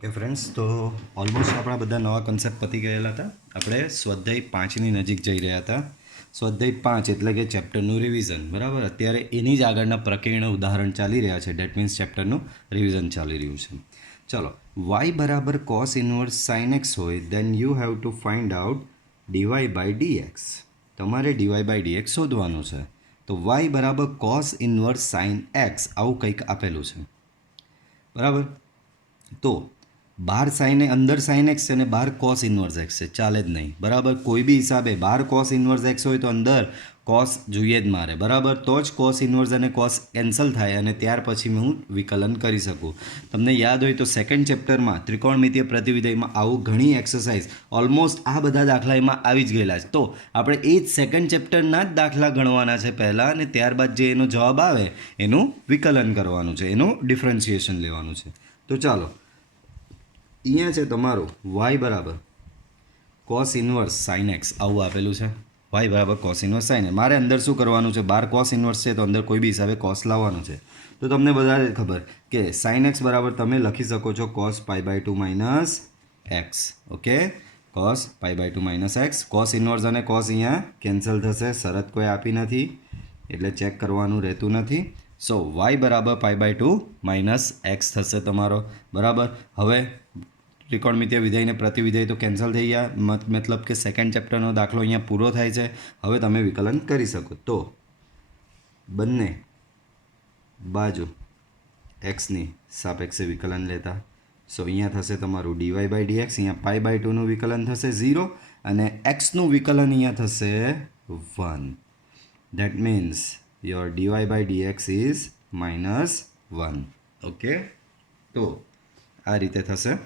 Okay friends, તો almost આપણા બધા નવા કન્સેપ્ટ પતી ગયેલા હતા. આપણે સ્વાધ્યાય 5ની નજીક જઈ રહ્યા હતા. સ્વાધ્યાય 5 એટલે કે ચેપ્ટરનું રિવિઝન, બરાબર. અત્યારે એની જ આગળના પ્રકીર્ણ ઉદાહરણ ચાલી રહ્યા છે. ડેટ મીન્સ ચેપ્ટરનું રિવિઝન ચાલી રહ્યું છે. ચલો, વાય બરાબર કોસ ઇનવર્સ સાઇન એક્સ હોય then you have to find out dy by dx. તમારે ડીવાય બાય ડીએક્સ શોધવાનું છે. તો વાય બરાબર કોસ ઇનવર્સ સાઇન એક્સ આવું કંઈક આપેલું છે, બરાબર. તો બાર સાઇન અંદર સાઇન એક્સ છે અને બાર કોસ ઇનવર્સ એક્સ છે, ચાલે જ નહીં, બરાબર. કોઈ બી હિસાબે બાર કોસ ઇનવર્સ એક્સ હોય તો અંદર કોસ જોઈએ જ મારે, બરાબર. તો જ કોસ ઇનવર્સ અને કોસ કેન્સલ થાય અને ત્યાર પછી હું વિકલન કરી શકું. તમને યાદ હોય તો સેકન્ડ ચેપ્ટરમાં ત્રિકોણમિતીય પ્રતિવિધેયમાં આવું ઘણી એક્સરસાઇઝ ઓલમોસ્ટ આ બધા દાખલા એમાં આવી જ ગયેલા છે. તો આપણે એ જ સેકન્ડ ચેપ્ટરના જ દાખલા ગણવાના છે પહેલાં, અને ત્યારબાદ જે એનો જવાબ આવે એનું વિકલન કરવાનું છે, એનું ડિફરન્શિએશન લેવાનું છે. તો ચાલો, અહીંયા છે તમારું વાય બરાબર કોસ ઇનવર્સ સાઇન એક્સ આવું આપેલું છે. વાય બરાબર કોસ ઇનવર્સ સાઇન એક્સ. મારે અંદર શું કરવાનું છે? બાર કોસ ઇનવર્સ છે તો અંદર કોઈ બી હિસાબે કોસ લાવવાનું છે. તો તમને બધાને ખબર કે સાઇન એક્સ બરાબર તમે લખી શકો છો cos pi by two minus x. Okay, cos pi by two minus x. Cos inverse અને કોસ અહીંયા કેન્સલ થશે, શરત કોઈ આપી નથી એટલે ચેક કરવાનું રહેતું નથી. સો વાય બરાબર pi by two minus x થશે તમારો, બરાબર. હવે ત્રિકોણમિતીય વિધેય ને પ્રતિવિધેય તો કેન્સલ થઈ ગયા, મતલબ કે સેકન્ડ ચેપ્ટરનો દાખલો અહીંયા પૂરો થાય છે. હવે તમે વિકલન કરી શકો. તો બંને બાજુ એક્સની સાપેક્ષે વિકલન લેતા, સો અહીંયા થશે તમારું ડીવાય બાય ડીએક્સ. અહીંયા પાઈ બાય ટુનું વિકલન થશે 0 અને એક્સનું વિકલન અહીંયા થશે 1. That means your dy by dx is -1. Okay, તો આ રીતે થશે.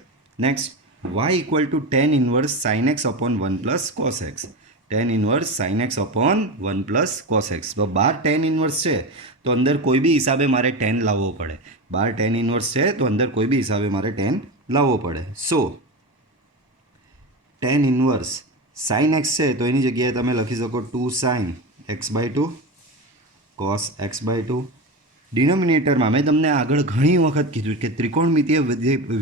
Next, y equal two tan inverse sin x upon 1 plus cos x. tan inverse sin x upon 1 plus cos x. તો બાર tan ઇનવર્સ છે તો અંદર કોઈ બી હિસાબે મારે tan લાવવો પડે. બાર tan ઇનવર્સ છે તો અંદર કોઈ બી હિસાબે મારે tan લાવવો પડે. સો tan ઇનવર્સ sin x છે તો એની જગ્યાએ તમે લખી શકો 2 sin x by 2 cos x by 2. ડિનોમિનેટરમાં મેં તમને આગળ ઘણી વખત કીધું કે ત્રિકોણમિતીય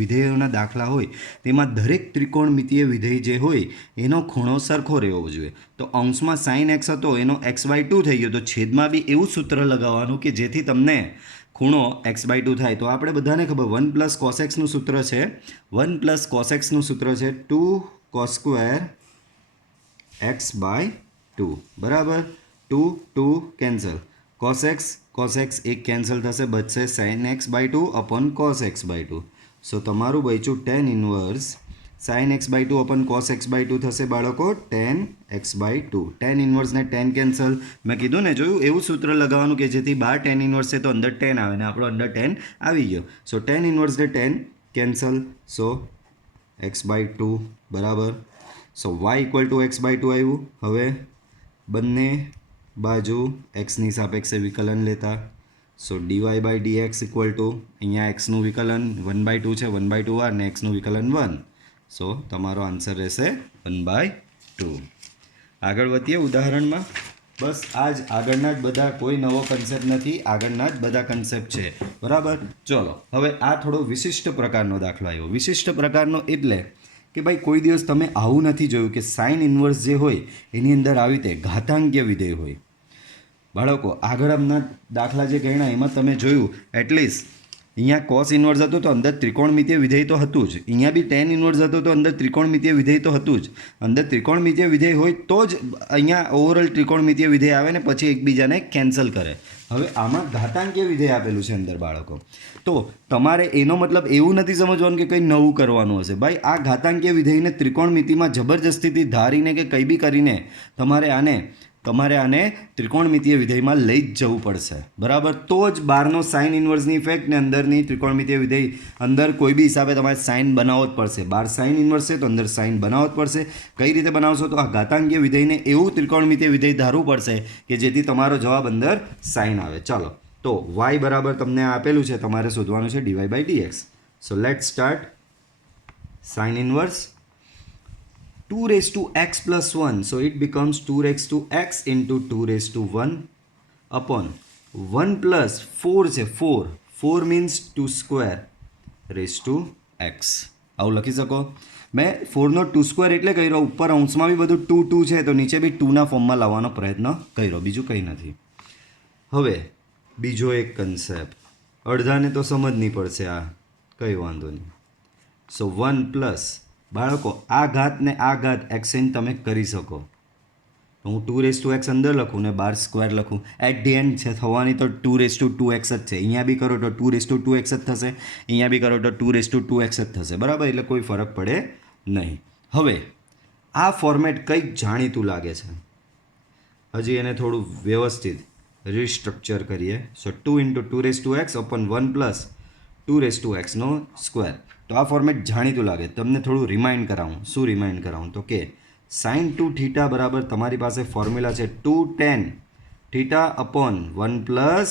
વિધેયોના દાખલા હોય તેમાં દરેક ત્રિકોણમિતીય વિધેય જે હોય એનો ખૂણો સરખો રહેવો જોઈએ. તો અંશમાં સાઇન એક્સ હતો એનો એક્સ બાય 2 થઈ ગયો, તો છેદમાં બી એવું સૂત્ર લગાવવાનું કે જેથી તમને ખૂણો એક્સ બાય 2 થાય. તો આપણે બધાને ખબર 1 પ્લસ કોસ એક્સનું સૂત્ર છે, 1 પ્લસ કોસ એક્સનું સૂત્ર છે 2 કોસ સ્ક્વેર એક્સ બાય 2, બરાબર. 2 કેન્સલ, cos x એક કેન્સલ થશે, બચશે sin x by 2 upon cos x by 2. So તમારું બચ્યું tan inverse sin x by 2 upon cos x by 2 થશે બાળકો tan x by 2. tan inverse ને tan કેન્સલ, મેં કીધું ને, જોયું, એવું સૂત્ર લગાવવાનું કે જેથી બાર tan ઇનવર્સ છે તો અંદર tan આવે ને આપણો અંદર tan આવી ગયો. સો tan ઇનવર્સ ને tan cancel, so x by 2, બરાબર. So y equal to x by 2 આવ્યું. હવે બંને બાજુ એક્સની સાપેક્ષે વિકલન લેતા, so d y by d x equal to અહીંયા એક્સનું વિકલન 1/2 છે, 1/2 અને એક્સનું વિકલન 1. સો તમારો આન્સર રહેશે 1/2. આગળ વધીએ ઉદાહરણમાં. બસ આ જ આગળના જ બધા, કોઈ નવો કન્સેપ્ટ નથી, આગળના જ બધા કન્સેપ્ટ છે, બરાબર. ચલો, હવે આ થોડો વિશિષ્ટ પ્રકારનો દાખલો આવ્યો. વિશિષ્ટ પ્રકારનો એટલે કે ભાઈ કોઈ દિવસ તમે આવું નથી જોયું કે સાઇન ઇનવર્સ જે હોય એની અંદર આવી રીતે ઘાતાંકીય વિધેય હોય. બાળકો આગળ હમણાં દાખલા જે ગણ્યા એમાં તમે જોયું એટલીસ્ટ અહીંયા કોસ ઇનવર્સ હતો તો અંદર ત્રિકોણમિતીય વિધેય તો હતું જ, અહીંયા બી tan ઇનવર્સ હતો તો અંદર ત્રિકોણમિતીય વિધેય તો હતું જ. અંદર ત્રિકોણમિતીય વિધેય હોય તો જ અહીંયા ઓવરઓલ ત્રિકોણમિતીય વિધેય આવે ને પછી એકબીજાને કેન્સલ કરે. હવે આમાં ઘાતાંકીય વિધેય આપેલું છે અંદર બાળકો, તો તમારે એનો મતલબ એવું નથી સમજવાનું કે કંઈ નવું કરવાનું હશે. ભાઈ આ ઘાતાંકીય વિધેયને ત્રિકોણમિતિમાં જબરજસ્તીથી ધારીને કે કંઈ બી કરીને તમારે આને ત્રિકોણમિતીય વિધેયમાં લઈ જ જવું પડશે, બરાબર. તો જ બહારનો સાઇન ઇનવર્સની ઇફેક્ટ ને અંદરની ત્રિકોણમિતીય વિધેય અંદર કોઈ બી હિસાબે તમારે સાઇન બનાવવો જ પડશે. બહાર સાઇન ઇનવર્સ છે તો અંદર સાઇન બનાવવો જ પડશે. કઈ રીતે બનાવશો? તો આ ઘાતાંકીય વિધેયને એવું ત્રિકોણમિતીય વિધેય ધારવું પડશે કે જેથી તમારો જવાબ અંદર સાઇન આવે. ચાલો, તો y બરાબર તમને આપેલું છે, તમારે શોધવાનું છે dy by dx. So let start. Sine inverse 2 raised to x plus 1, so it becomes 2 raised to x into 2 raised to 1 upon 1 plus 4 છે 4 means 2 square raised to x. આવું લખી શકો. મેં 4નો 2 સ્ક્વેર એટલે કર્યો, ઉપર અંશમાં બી બધું 2 2 છે તો નીચે બી 2ના ફોર્મમાં લાવવાનો પ્રયત્ન કર્યો, બીજું કંઈ નથી. હવે બીજો એક કન્સેપ્ટ, અડધાને તો સમજ નહીં પડશે, આ કંઈ વાંધો નહીં. સો 1 પ્લસ, બાળકો આ ઘાત ને આ ઘાત એક્સચેન્જ તમે કરી શકો. તો હું 2x અંદર લખું ને બાર સ્ક્વેર લખું, એટ ધી એન્ડ છે થવાની તો 2x જ છે. અહીંયા બી કરો તો 2x જ થશે, અહીંયા બી કરો તો 2x જ થશે, બરાબર. એટલે કોઈ ફરક પડે નહીં. હવે આ ફોર્મેટ કંઈક જાણીતું લાગે છે, હજી એને થોડું વ્યવસ્થિત રીસ્ટ્રક્ચર કરીએ. સો 2 × 2x અપોન 1 પ્લસ 2x નો સ્ક્વેર. તો આ ફોર્મેટ જાણીતું લાગે, તમને થોડું રિમાઇન્ડ કરાવું. શું રિમાઇન્ડ કરાવું તો કે sin 2θ બરાબર તમારી પાસે ફોર્મ્યુલા છે 2tan θ upon 1 plus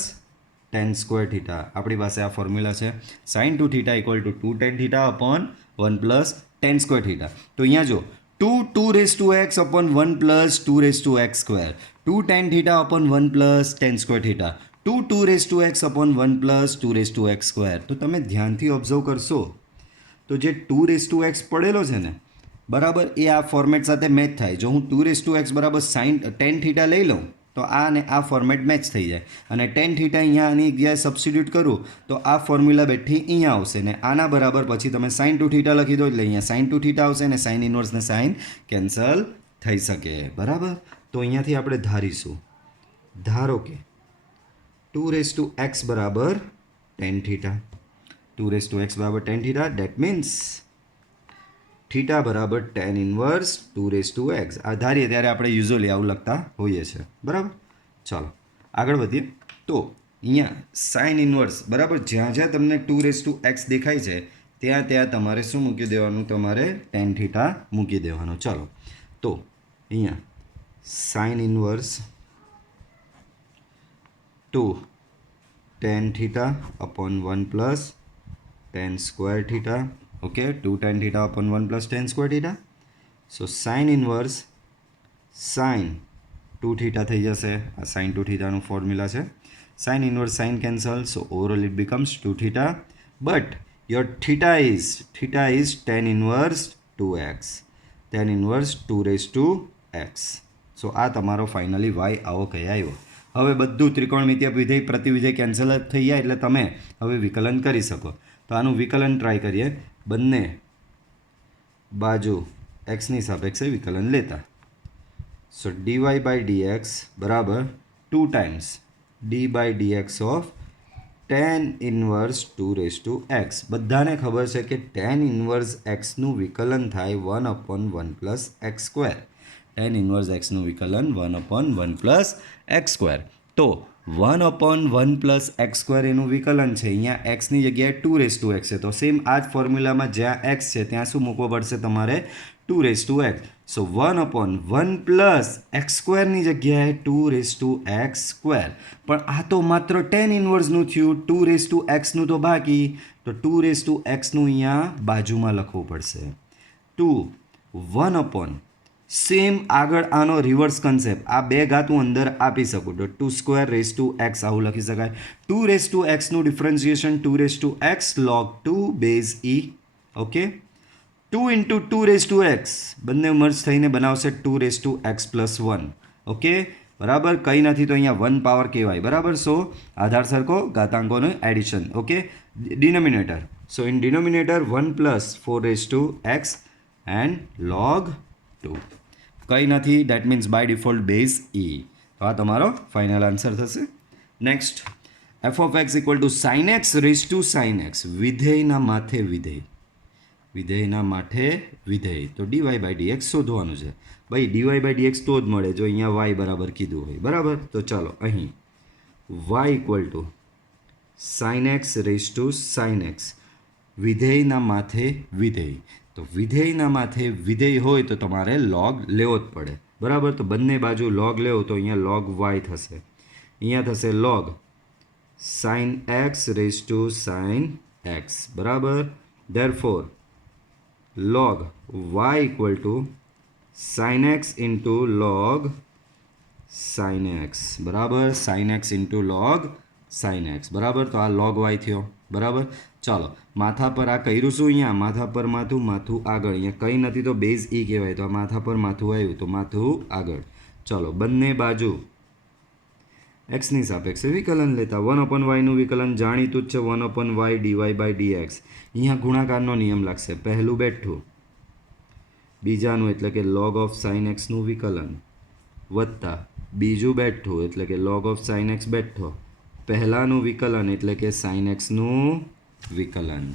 tan square θ. આપણી પાસે આ ફોર્મ્યુલા છે sin 2θ equal to 2tan θ upon 1 plus tan square θ. તો અહીંયા જો 2x upon 1 plus 2x square, 2tan θ upon 1 plus tan square θ, 2x upon 1 plus 2x square. તો તમે ધ્યાનથી ઓબ્ઝર્વ કરશો તો જે 2x પડેલો છે ને બરાબર, એ આ ફોર્મેટ સાથે મેચ થાય. જો હું 2x બરાબર tan θ લઈ લઉં તો આ ને આ ફોર્મેટ મેચ થઈ જાય, અને tan θ અહીંયા આની જગ્યાએ સબસ્ટિટ્યૂટ કરું તો આ ફોર્મ્યુલા બેઠી અહીંયા આવશે, ને આના બરાબર પછી તમે sin 2θ લખી દો એટલે અહીંયા sin 2θ આવશે, ને sin ઇન્વર્સ ને sin કેન્સલ થઈ શકે, બરાબર. તો અહીંયાથી આપણે ધારીશું, ધારો કે 2x બરાબર tan θ, 2x બરાબર tan θ, ડેટ મીન્સ θ બરાબર tan ઇન્વર્સ 2x. આ ધારીએ ત્યારે આપણે યુઝ્યુઅલી આવું લખતા હોઈએ છીએ, બરાબર. ચાલો આગળ વધીએ. તો અહીંયા સાઇન ઇન્વર્સ બરાબર જ્યાં જ્યાં તમને 2x દેખાય છે ત્યાં ત્યાં તમારે શું મૂકી દેવાનું, તમારે tan θ મૂકી દેવાનું. ચાલો તો અહીંયા sine inverse 2 tan θ upon 1 plus tan square θ. Okay, 2 tan θ upon 1 plus tan square θ. So sin inverse sin 2θ થઈ જશે. આ sin 2θ નું ફોર્મ્યુલા છે. sin inverse sin cancel, so overall it becomes 2θ, but your theta is tan inverse 2x, tan inverse 2 raised to x. So આ તમારો finally y આવો કહી આવ્યો. હવે બધું ત્રિકોણમિતિય વિધેય પ્રતિવિધેય કેન્સલ થઈ જાય એટલે તમે હવે વિકલન કરી શકો. તો આનું વિકલન ટ્રાય કરીએ. બંને બાજુ એક્સની સાપેક્ષે વિકલન લેતા. સો dy બાય dx બરાબર 2 times d/dx of tan inverse 2 raise to x. બધાને ખબર છે કે tan ઇન્વર્સ xનું વિકલન થાય 1 upon 1 plus x square. tan inverse xનું વિકલન 1 અપોન 1 પ્લસ એક્સ સ્ક્વેર. તો 1 અપોન 1 પ્લસ એક્સ સ્ક્વેર એનું વિકલન છે. અહીંયા એક્સની જગ્યાએ 2 રેઝ ટુ એક્સ છે, તો સેમ આ જ ફોર્મ્યુલામાં જ્યાં એક્સ છે ત્યાં શું મૂકવો પડશે તમારે, 2 raise to x. So 1 upon 1 plus x સ્ક્વેરની જગ્યાએ 2 રેઝ ટુ એક્સ સ્ક્વેર. પણ આ તો માત્ર tan ઇન્વર્સનું થયું, 2 રેઝ ટુ એક્સનું તો બાકી, તો 2 રેઝ ટુ એક્સનું અહીંયા બાજુમાં લખવું પડશે. 2 1 અપોન સેમ આગળ આનો રિવર્સ કન્સેપ્ટ, આ બે ઘાત હું અંદર આપી શકું તો 2 સ્ક્વેર રેઝ ટુ એક્સ આવું લખી શકાય. 2 રેઝ ટુ એક્સનું differentiation 2 raise to x log 2 base e. Okay, 2 into 2 raise to x બંને મર્જ થઈને બનાવશે 2 raise to x plus 1. Okay, બરાબર. કંઈ નથી તો અહીંયા 1 પાવર કહેવાય, બરાબર. સો આધાર સરખો ઘાતાંકોનું addition. Okay, denominator, so in denominator 1 plus 4 raise to x and log 2. કંઈ નથી, that means by default base e. તો આ તમારો ફાઇનલ આન્સર થશે. Next, f of x equal to sine x raise to sine x. વિધેયના માથે વિધેય, વિધેયના માથે વિધેય. તો dy બાય dx શોધવાનું છે. ભાઈ dy બાય dx તો જ મળે જો અહીંયા y બરાબર કીધું હોય, બરાબર. તો ચાલો અહીં y equal to sine x raise to sine x, વિધેયના માથે વિધેય. તો વિધેયના માથે વિધેય હોય તો તમારે log લેવો જ પડે, બરાબર. તો બંને બાજુ log લેવો તો અહીંયા log y થશે, અહીંયા થશે log sin x raise to sin x, બરાબર. therefore log y equal to sin x into log sin x, બરાબર. sin x into log sin x, બરાબર. તો આ log y થયો, બરાબર. ચાલો માથા પર આ કર્યું શું અહીંયા માથા પર માથું માથું આગળ અહીંયા કંઈ નથી તો બેઝ ઈ કહેવાય તો આ માથા પર માથું આવ્યું તો માથું આગળ ચાલો બંને બાજુ એક્સની સાપેક્ષે વિકલન લેતા 1/y વિકલન જાણીતું જ છે 1/y dy બાય dx અહીંયા ગુણાકારનો નિયમ લાગશે પહેલું બેઠું બીજાનું એટલે કે log ઓફ sin xનું વિકલન વત્તા બીજું બેઠું એટલે કે log ઓફ sin x બેઠો પહેલાનું વિકલન એટલે કે sin xનું વિકલન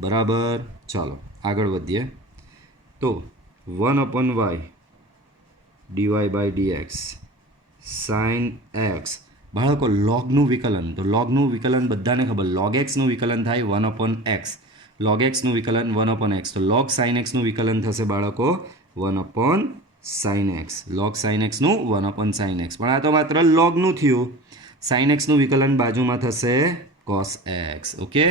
બરાબર ચાલો આગળ વધીએ તો 1/y dy by dx sin x બાળકો લોગનું વિકલન તો લોગનું વિકલન બધાને ખબર log xનું વિકલન થાય 1/x log xનું વિકલન 1/x તો log sin xનું વિકલન થશે બાળકો 1/sin x log sin xનું 1/sin x પણ આ તો માત્ર લોગનું થયું sin xનું વિકલન બાજુમાં થશે cos x ઓકે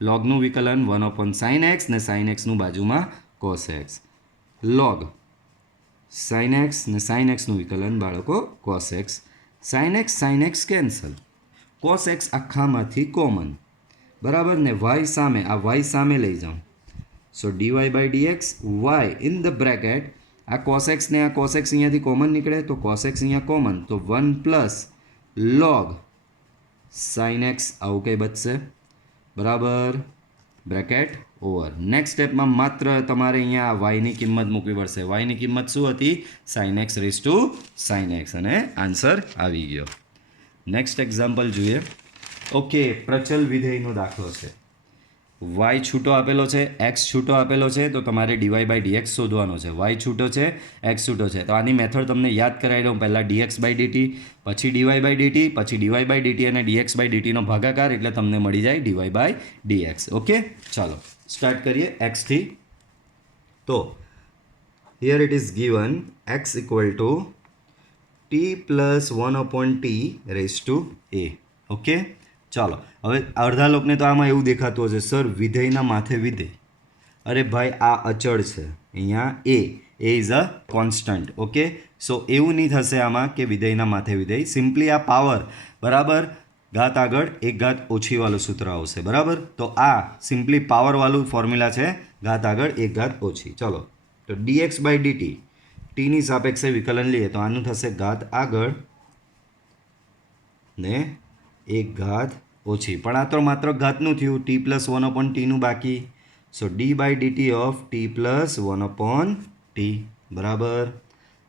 લોગનું વિકલન 1/sin x ને sin xનું બાજુમાં cos x log sin x ને sin xનું વિકલન બાળકો cos x sin x cancel cos x આખામાંથી કોમન બરાબર ને y સામે આ y સામે લઈ જાઉં so dy by dx y in the bracket આ cos x ને આ cos x અહીંયાથી કોમન નીકળે તો cos x અહીંયા કોમન તો 1 પ્લસ log sin x આવું કંઈ બચશે બરાબર બ્રેકેટ ઓવર નેક્સ્ટ સ્ટેપમાં માત્ર તમારે અહીંયા વાયની કિંમત મૂકવી પડશે વાયની કિંમત શું હતી sin x raise to sin x અને આન્સર આવી ગયો નેક્સ્ટ એક્ઝામ્પલ જોઈએ ઓકે પ્રચલ વિધેયનો દાખલો છે y છૂટો આપેલો છે x છૂટો આપેલો છે તો તમારે dy બાય dx શોધવાનો છે y છૂટો છે x છૂટો છે તો આની મેથડ તમને યાદ કરાવી દઉં પહેલાં dx બાય dt પછી dy બાય dt પછી dy બાય dt અને dx બાય dt નો ભાગાકાર એટલે તમને મળી જાય dy બાય dx ઓકે ચાલો સ્ટાર્ટ કરીએ x થી તો here it is given x equal to t plus 1/t raise to a okay ચાલો હવે અડધા લોકોને તો આમાં એવું દેખાતું હશે સર વિધેયના માથે વિધેય અરે ભાઈ આ અચળ છે અહીંયા a is a constant okay so એવું નહીં થશે આમાં કે વિધેયના માથે વિધેય સિમ્પલી આ પાવર બરાબર ઘાત આગળ એક ઘાત ઓછીવાળું સૂત્ર આવશે બરાબર તો આ સિમ્પલી પાવરવાળું ફોર્મ્યુલા છે ઘાત આગળ એક ઘાત ઓછી ચલો તો dx બાય dt ટીની સાપેક્ષે વિકલન લઈએ તો આનું થશે ઘાત આગળ ને એક ઘાત ઓછી પણ આ તો માત્ર ઘાતનું થયું t પ્લસ 1/t નું બાકી so d by dt of t plus 1/t બરાબર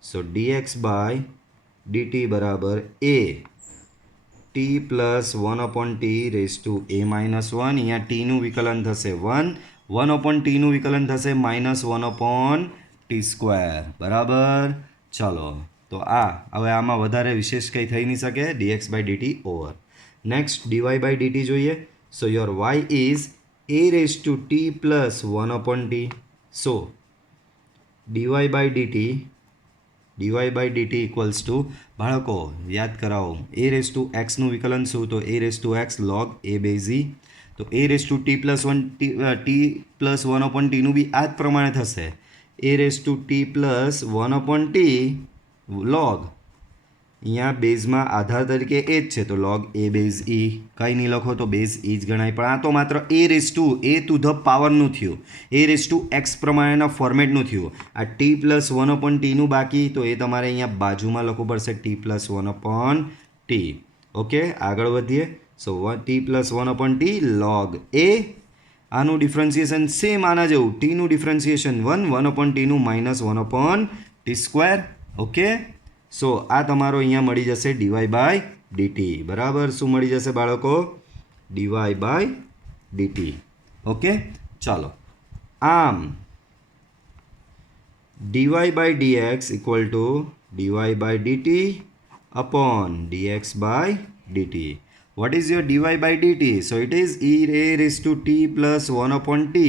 સો dx બાય dt બરાબર a t plus 1/t raise to a minus 1 અહીંયા t નું વિકલન થશે 1/t નું વિકલન થશે -1/t સ્ક્વેર બરાબર ચાલો તો આ હવે આમાં વધારે વિશેષ કંઈ થઈ નહીં શકે dx by dt over next dy by dt જોઈએ so your y is a raise to t plus 1/t so dy by dt equals to બાળકો યાદ કરાવો a રેઝ ટુ x નું વિકલન શું તો a raise to x log a base e તો a raise to t plus 1/t નું બી આ જ પ્રમાણે થશે a raise to t plus 1/t log અહીંયા બેઝમાં આધાર તરીકે એ જ છે તો log a બેઝ e કંઈ નહીં લખો તો બેઝ e જ ગણાય પણ આ તો માત્ર a રેઝ ટુ ધ પાવરનું થયું a રેઝ ટુ x પ્રમાણેના ફોર્મેટનું થયું આ t પ્લસ 1/t નું બાકી તો એ તમારે અહીંયા બાજુમાં લખવું પડશે t પ્લસ 1/t ઓકે આગળ વધીએ સો t plus 1/t log a આનું ડિફરન્સિએશન સેમ આના જેવું t નું ડિફરન્સિએશન 1/t નું -1/t સ્ક્વેર ઓકે સો આ તમારો અહીંયા મળી જશે dy બાય dt બરાબર શું મળી જશે બાળકો dy બાય dt ઓકે ચાલો આમ dy by dx equal to dy by dt upon dx by dt what is your dy by dt so it is e raised to t plus 1/t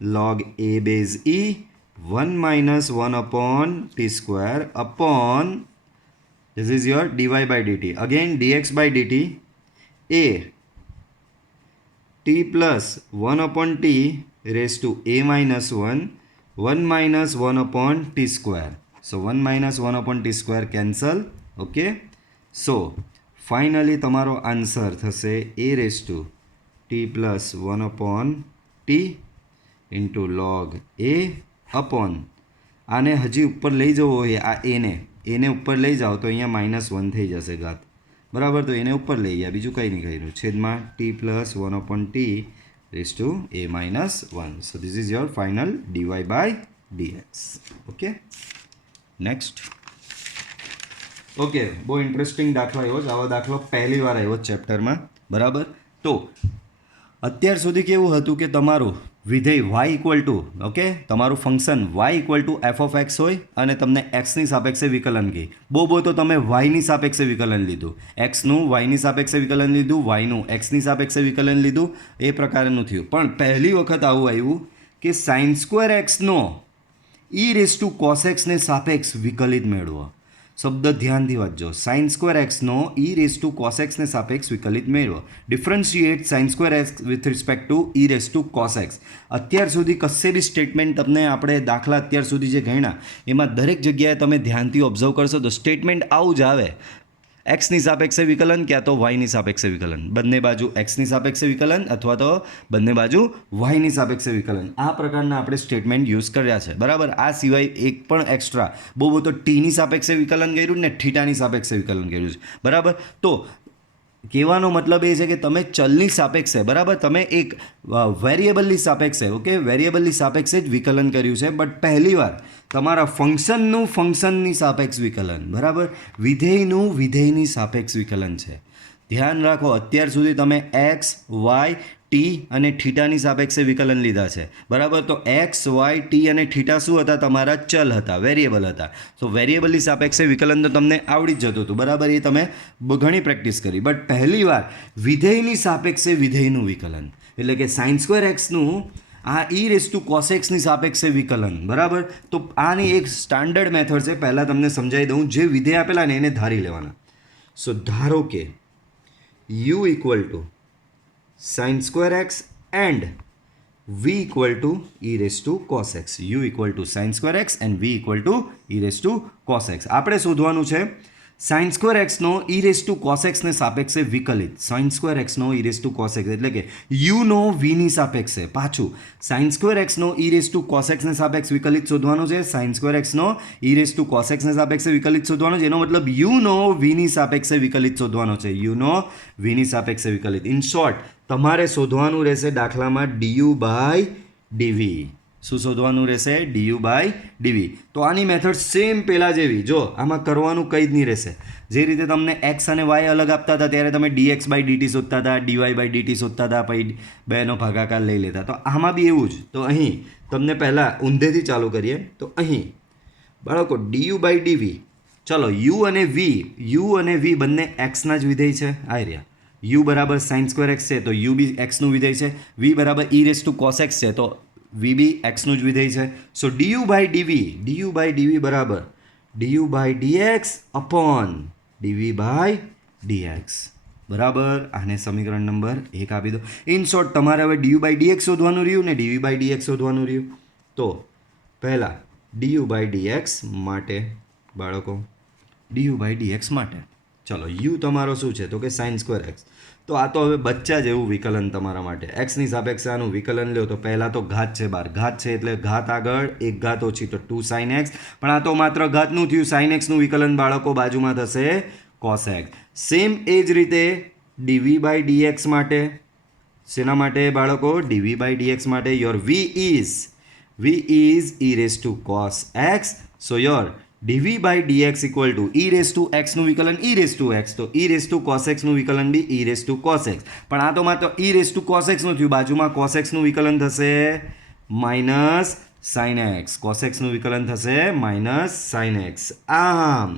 log a base e 1 minus 1/t square upon this is your dy by dt again dx by dt a t plus 1/t raised to a minus 1 1 minus 1/t square so 1 minus 1/t square cancel okay so finally तमारो answer थशे a raise to t plus 1/t into log a upon આને હજી ઉપર લઈ જવો હોય આ એને ઉપર લઈ જાઓ તો અહીંયા -1 થઈ જશે ઘાત બરાબર. તો એને ઉપર લઈ ગયા, બીજું કંઈ નહીં કર્યું. છેદમાં t plus 1/t raise to a -1. So this is your final dy/dx. Okay, next. Okay, બહુ ઇન્ટરેસ્ટિંગ દાખલો આવ્યો છે. આવો દાખલો પહેલી વાર આવ્યો ચેપ્ટરમાં બરાબર. તો અત્યાર સુધી કેવું હતું કે તમારું વિધેય y ઇક્વલ ટુ ઓકે તમારું function y equal to f of x હોય અને તમને એક્સની સાપેક્ષે વિકલન કહી બહુ તો તમે વાયની સાપેક્ષે વિકલન લીધું, એક્સનું વાયની સાપેક્ષે વિકલન લીધું, વાયનું એક્સની સાપેક્ષે વિકલન લીધું, એ પ્રકારનું થયું. પણ પહેલી વખત આવું આવ્યું કે સાઇન સ્ક્વેર એક્સનો ઈ રેઝ ટુ કોસ એક્સને સાપેક્ષ વિકલિત મેળવો. શબ્દ ધ્યાનથી વાંચજો. સાઇન સ્ક્વેર એક્સનો ઈ રેઝ ટુ કોસ એક્સને સાપેક્ષ વિકલિત મેળવો. Differentiate sine square x with respect to e raise to cos x. અત્યાર સુધી કશે બી સ્ટેટમેન્ટ તમને આપણે દાખલા અત્યાર સુધી જે ગણ્યા એમાં દરેક જગ્યાએ તમે ધ્યાનથી ઓબ્ઝર્વ કરશો તો સ્ટેટમેન્ટ આવું જ આવે. એક્સની સાપેક્ષે વિકલન ક્યાં તો વાયની સાપેક્ષે વિકલન, બંને બાજુ એક્સની સાપેક્ષે વિકલન અથવા તો બંને બાજુ વાયની સાપેક્ષે વિકલન. આ પ્રકારના આપણે સ્ટેટમેન્ટ યુઝ કર્યા છે બરાબર. આ સિવાય એક પણ એક્સ્ટ્રા બહુ તો ટીની સાપેક્ષે વિકલન કર્યું ને થીટાની સાપેક્ષે વિકલન કર્યું છે બરાબર. તો કહેવાનો મતલબ એ છે કે તમે ચલની સાપેક્ષે બરાબર તમે એક વેરિયેબલની સાપેક્ષે ઓકે વેરિયેબલની સાપેક્ષે જ વિકલન કર્યું છે. બટ પહેલીવાર તમારા ફંક્શનની સાપેક્ષ વિકલન બરાબર, વિધેયનું વિધેયની સાપેક્ષ વિકલન છે. ધ્યાન રાખો, અત્યાર સુધી તમે એક્સ વાય ટી અને થીટાની સાપેક્ષે વિકલન લીધા છે બરાબર. તો એક્સ વાય ટી અને થીટા શું હતા? તમારા ચલ હતા, વેરિયેબલ હતા. તો વેરિયેબલની સાપેક્ષે વિકલન તો તમને આવડી જ જતું હતું બરાબર, એ તમે ઘણી પ્રેક્ટિસ કરી. બટ પહેલીવાર વિધેયની સાપેક્ષે વિધેયનું વિકલન એટલે કે સાઇન સ્ક્વેર એક્સનું આ ઈ રેઝ ટુ કોસ એક્સની સાપેક્ષે વિકલન બરાબર. તો આની એક સ્ટાન્ડર્ડ મેથડ છે, પહેલાં તમને સમજાવી દઉં. જે વિધેય આપેલા ને એને ધારી લેવાના. સો ધારો કે u equal to sin square x and v equal to e raised to cos x. u equal to sin square x and v equal to e raised to cos x. આપણે શોધવાનું છે sin square x no e raised to cos x ને સાપેક્ષે વિકલિત. sin square x no e raised to cos x એટલે કે u નો v ની સાપેક્ષે. પાછું sin square x no e raised to cos x ને સાપેક્ષ વિકલિત શોધવાનું છે. sin square x no e raised to cos x ને સાપેક્ષે વિકલિત શોધવાનો છે. એનો મતલબ u નો v ની સાપેક્ષે વિકલિત શોધવાનો છે. u નો v ની સાપેક્ષે વિકલિત. ઇન શોર્ટ તમારે શોધવાનું રહેશે દાખલામાં du/dv. શું શોધવાનું રહેશે? du/dv. તો આની મેથડ સેમ પહેલાં જેવી. જો આમાં કરવાનું કંઈ જ નહીં રહેશે. જે રીતે તમને એક્સ અને વાય અલગ આપતા હતા ત્યારે તમે dx/dt શોધતા હતા, dy/dt શોધતા હતા, પછી બેનો ભાગાકાર લઈ લેતા. તો આમાં બી એવું જ. તો અહીં તમને પહેલાં ઊંધેથી ચાલુ કરીએ. તો અહીં બાળકો du/dv, ચલો u અને v બંને એક્સના જ વિધેય છે. આ રહ્યા u બરાબર સાઇન સ્ક્વેર એક્સ છે તો u બી એક્સનું વિધેય છે. v બરાબર e raise to cos x છે તો v બી એક્સનું જ વિધેય છે. સો du/dv બરાબર du/dx અપોન dv/dx બરાબર. આને સમીકરણ નંબર 1 આપી દો. ઇન શોર્ટ તમારે હવે du/dx શોધવાનું રહ્યું ને dv/dx શોધવાનું રહ્યું. તો પહેલાં du/dx માટે બાળકો du/dx માટે ચલો u તમારો શું છે? તો કે સાઇન સ્ક્વેર એક્સ. તો આ તો હવે બચ્ચા જેવું વિકલન તમારા માટે. એક્સની સાપેક્ષે આનું વિકલન લો તો પહેલાં તો ઘાત છે બહાર. ઘાત છે એટલે ઘાત આગળ એક ઘાત ઓછી તો 2 sin x. પણ આ તો માત્ર ઘાતનું થયું. sin x નું વિકલન બાળકો બાજુમાં થશે cos x. સેમ એ જ રીતે dv/dx માટે. શેના માટે બાળકો? dv/dx માટે. Your v is e raised to cos x. So your dv/dx equal to e raised to x નું વિકલન e raised to x. તો e raised to cos x નું વિકલન બી e raised to cos x. પણ આ તો માત્ર e raised to cos x નું થયું. બાજુમાં cos x નું વિકલન થશે minus sin x. cos x નું વિકલન થશે માઇનસ sin x. આમ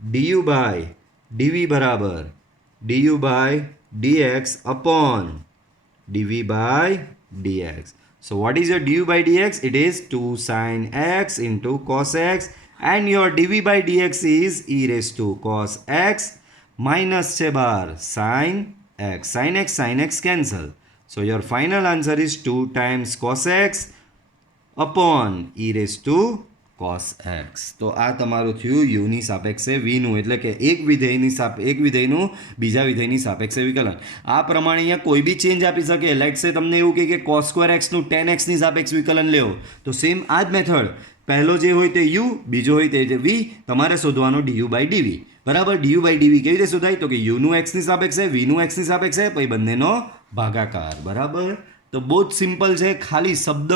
du/dv બરાબર du/dx upon dv/dx. So what is your du/dx? It is 2 sin x into cos x and your dv/dx is e raised to cos x minus છે બાર sin x. sin x cancel. So your final answer is 2 times cos x upon e raised to cos x. તો આ તમારું થયું યુની સાપેક્ષે વીનું, એટલે કે એક વિધેયનું બીજા વિધેયની સાપેક્ષે વિકલન. આ પ્રમાણે અહીંયા કોઈ બી ચેન્જ આપી શકે. લેટ્સ સે તમને એવું કહે કે કોસ સ્ક્વેર એક્સનું ટેન એક્સની સાપેક્ષ વિકલન લેવો, તો સેમ આ જ મેથડ, પહેલો જે હોય તે યુ, બીજો હોય તે વી, તમારે શોધવાનો ડીયુ બાય ડીવી. બરાબર, ડીયુ બાય ડીવી કેવી રીતે શોધાય? તો કે યુનું એક્સની સાપેક્ષે, વીનું એક્સની સાપેક્ષે, પછી બંનેનો ભાગાકાર. બરાબર, તો બહુ જ સિમ્પલ છે, ખાલી શબ્દ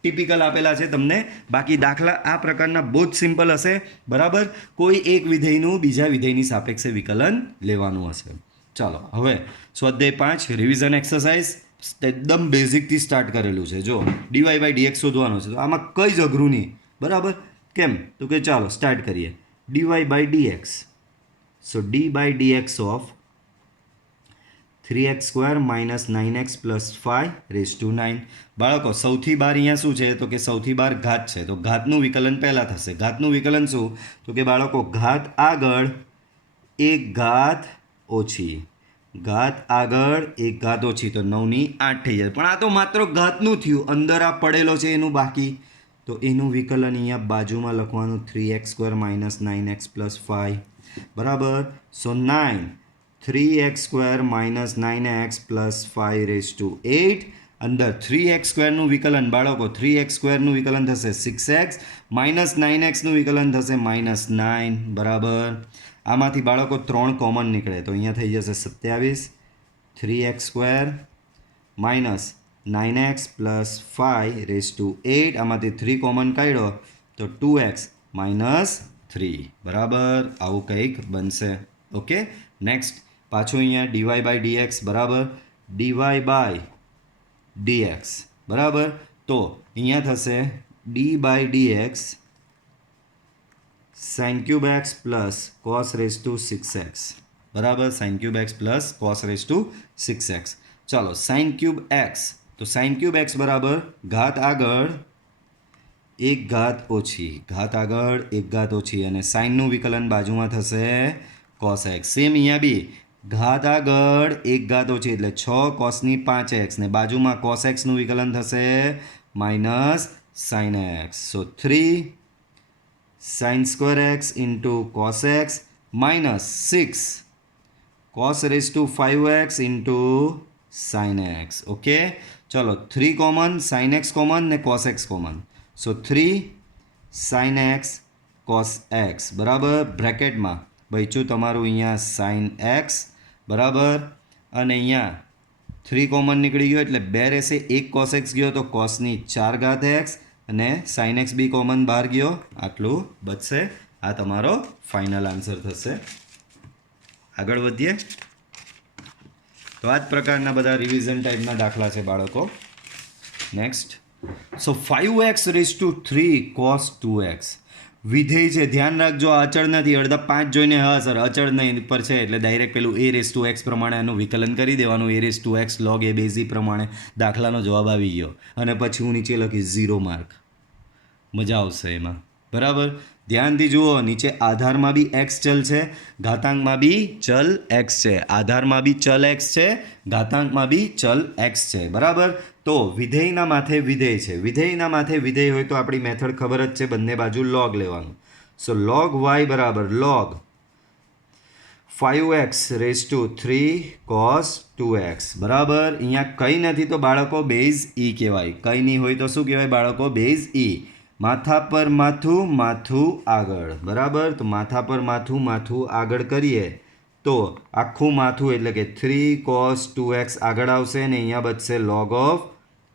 ટિપિકલ આપેલા છે તમને. બાકી દાખલા આ પ્રકારના બહુ જ સિમ્પલ હશે. બરાબર, કોઈ એક વિધેયનું બીજા વિધેયની સાપેક્ષે વિકલન લેવાનું હશે. ચાલો હવે સ્વાધ્યાય 5 રિવિઝન એક્સરસાઇઝ એકદમ બેઝિકથી સ્ટાર્ટ કરેલું છે. જો ડીવાય બાય ડીએક્સ શોધવાનું છે, તો આમાં કંઈ જ અઘરું નહીં. બરાબર, કેમ? તો કે ચાલો સ્ટાર્ટ કરીએ. D y by d x, so d by dx of 3x square minus 9x plus 5^9. બાળકો સૌથી બાર અહીંયા શું છે? તો કે સૌથી બાર ઘાત છે, તો ઘાતનું વિકલન પહેલાં થશે. ઘાતનું વિકલન શું? તો કે બાળકો ઘાત આગળ એક ઘાત ઓછી, ઘાત આગળ એક ઘાત ઓછી, તો 9ની 8 થઈ જાય. પણ આ તો માત્ર ઘાતનું થયું, અંદર આ પડેલો છે એનું બાકી, તો એનું વિકલન અહીંયા બાજુમાં લખવાનું 3x square minus 9x plus 5. બરાબર, સો 3x square minus 9x plus 5^8. અંદર 3x સ્ક્વેરનું વિકલન બાળકો, 3x સ્ક્વેરનું વિકલન થશે 6x, માઇનસ 9xનું વિકલન થશે -9. બરાબર, આમાંથી બાળકો 3 કોમન નીકળે, તો અહીંયા થઈ જશે 27. 3x square minus 9x plus 5^8, આમાંથી 3 કોમન કાઢ્યો તો 2x માઇનસ 3. બરાબર, આવું કંઈક બનશે. ઓકે, નેક્સ્ટ પાછું અહીંયા ડીવાય બાય ડીએક્સ. બરાબર, ડીવાય બાય ડીએક્સ. બરાબર, તો અહીંયા થશે d by d x sine cube x plus cos raise to 6x. બરાબર, sine cube x plus cos raise to 6x. ચાલો સાઇન ક્યુબ એક્સ, તો સાઇન ક્યુબ એક્સ બરાબર ઘાત આગળ એક ઘાત ઓછી, ઘાત આગળ એક ઘાત ઓછી, અને સાઇનનું વિકલન બાજુમાં થશે કોસ એક્સ. સેમ અહીંયા બી ઘાત આગળ એક ઘાત ઓછી એટલે 6 કોસની 5x, ને બાજુમાં કોસ એક્સનું વિકલન થશે minus sine x. So 3 sine square x into cos x minus 6 cos raise to 5x into sine x. Okay, ચલો 3 કોમન, સાઇન એક્સ કોમન ને cos x common, so 3 sine x cos x. બરાબર, બ્રેકેટમાં બચ્યું તમારું અહીંયા sine x. બરાબર, અને અહીંયા 3 common નીકળી ગયો એટલે 2 રહેશે, એક કોસ એક્સ ગયો તો કોસની 4 ઘાત એક્સ, અને સાઇન એક્સ બી કોમન બહાર ગયો, આટલું બચશે. આ તમારો ફાઇનલ આન્સર થશે. આગળ વધીએ. તો આ જ પ્રકારના બધા રિવિઝન ટાઈપના દાખલા છે બાળકો. Next, so 5x raise to 3 cos 2x. વિધેય છે, ધ્યાન રાખજો આ અચળ નથી. અડધા 5 જોઈને હા સર અચળ નહીં પર છે એટલે ડાયરેક્ટ પેલું a રેઝ ટુ x પ્રમાણે એનું વિકલન કરી દેવાનું. a raise to x log a base પ્રમાણે દાખલાનો જવાબ આવી ગયો, અને પછી હું નીચે લખીશ 0 માર્ક. મજા આવશે એમાં. બરાબર, ધ્યાનથી જુઓ, નીચે આધારમાં બી x ચલ છે, ઘાતાંકમાં બી ચલ x છે. આધારમાં બી ચલ x છે, ઘાતાંકમાં બી ચલ x છે. બરાબર, તો વિધેયના માથે વિધેય છે. વિધેયના માથે વિધેય હોય તો આપણી મેથડ ખબર જ છે, બંને બાજુ લોગ લેવાનું. સો લોગ y બરાબર log 5x raise to 3 cos 2x. બરાબર, અહીંયા કંઈ નથી તો બાળકો બેઝ e કહેવાય. કંઈ નહીં હોય તો શું કહેવાય બાળકો? Base e. માથા પર માથું, માથું આગળ. બરાબર, તો માથા પર માથું, માથું આગળ કરીએ તો આખું માથું એટલે કે 3 cos 2x આગળ આવશે, અને અહીંયા બચશે log of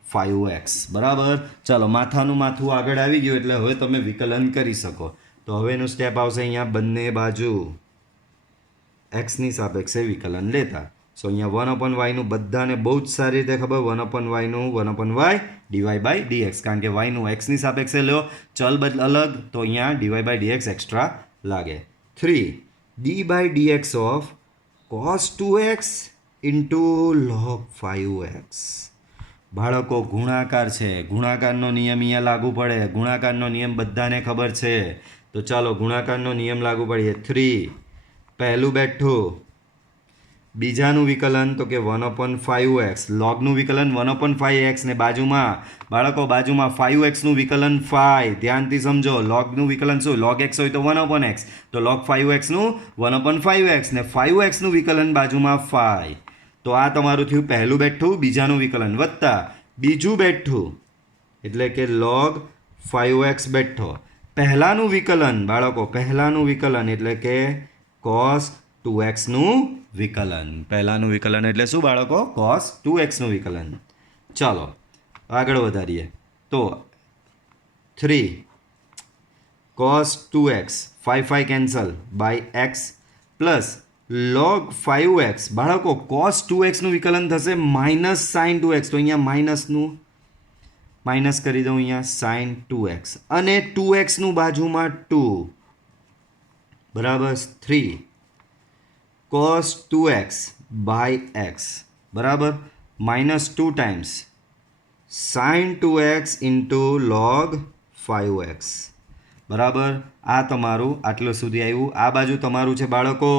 5x. બરાબર, ચાલો માથાનું માથું આગળ આવી ગયું એટલે હવે તમે વિકલન કરી શકો. તો હવેનું સ્ટેપ આવશે અહીંયા બંને બાજુ એક્સની સાપેક્ષે વિકલન લેતા. સો અહીંયા 1/y નું બધાને બહુ જ સારી રીતે ખબર, 1/y નું 1/y ડીવાય બાય ડીએક્સ, કારણ કે વાયનું એક્સની સાપેક્ષે લો, ચલ અલગ, તો અહીંયા ડીવાય બાય ડીએક્સ એક્સ્ટ્રા લાગે. 3 d by dx of cos 2x into log 5x. બાળકો ગુણાકાર છે, ગુણાકારનો નિયમ અહીંયા લાગુ પડે. ગુણાકારનો નિયમ બધાને ખબર છે, તો ચાલો ગુણાકારનો નિયમ લાગુ પડીએ. 3 પહેલું બેઠું બીજાનું વિકલન તો કે 1/5x, લોગનું વિકલન 1/5x ને બાજુમાં 5x નું વિકલન 5. ધ્યાનથી સમજો, લોગનું વિકલન શું? log x હોય તો 1/x, તો log 5x નું 1/5x ને 5x નું વિકલન બાજુમાં 5. તો આ તમારું થયું પહેલું બેઠું, બીજાનું વિકલન વત્તા બીજું બેઠું એટલે કે log 5x બેઠો. પહેલાનું વિકલન પહેલાનું વિકલન એટલે કે cos 2x નું વિકલન. પહેલાનું વિકલન એટલે શું બાળકો? cos 2x નું વિકલન. ચાલો આગળ વધારીએ. તો 3 cos 2x 5 cancel by x plus log 5x બાળકો cos 2x નું વિકલન થશે માઇનસ sin 2x. તો અહીંયા માઇનસનું માઇનસ કરી દઉં, અહીંયા sin 2x અને 2x નું બાજુમાં 2 બરાબર 3 cos 2x by x બરાબર minus 2 times sin 2x into log 5x બરાબર. આ તમારું આટલું સુધી આવ્યું. આ બાજુ તમારું છે બાળકો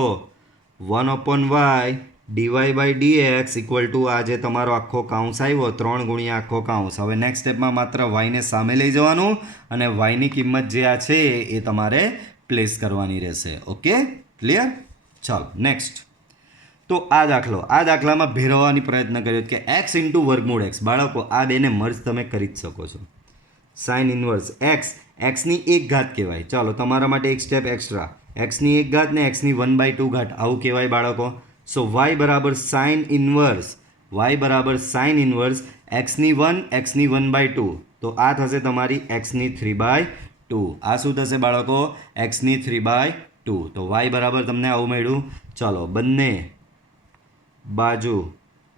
1/y dy by dx equal two આ જે તમારો આખો કાઉન્સ આવ્યો 3 ગુણ્યા આખો કાઉન્સ. હવે નેક્સ્ટ સ્ટેપમાં માત્ર y ને સામે લઈ જવાનું અને y ની કિંમત જે આ છે એ તમારે પ્લેસ કરવાની રહેશે. Okay, clear? ચાલો નેક્સ્ટ. તો આ દાખલામાં ભેરવવાની પ્રયત્ન કર્યો કે x ઇન્ટુ વર્ગમૂળ x. બાળકો આ બેને મર્જ તમે કરી જ શકો છો. સાઇન ઇન્વર્સ એક્સની એક ઘાત કહેવાય. ચાલો તમારા માટે એક સ્ટેપ એક્સ્ટ્રા, એક્સની એક ઘાત ને એક્સની 1/2 ઘાત આવું કહેવાય બાળકો. સો y બરાબર સાઇન ઇન્વર્સ એક્સની 1 એક્સની 1/2. તો આ થશે તમારી એક્સની 3/2. આ શું થશે બાળકો? એક્સની 3/2. તો y બરાબર તમને આવું મળ્યું. ચાલો બંને બાજુ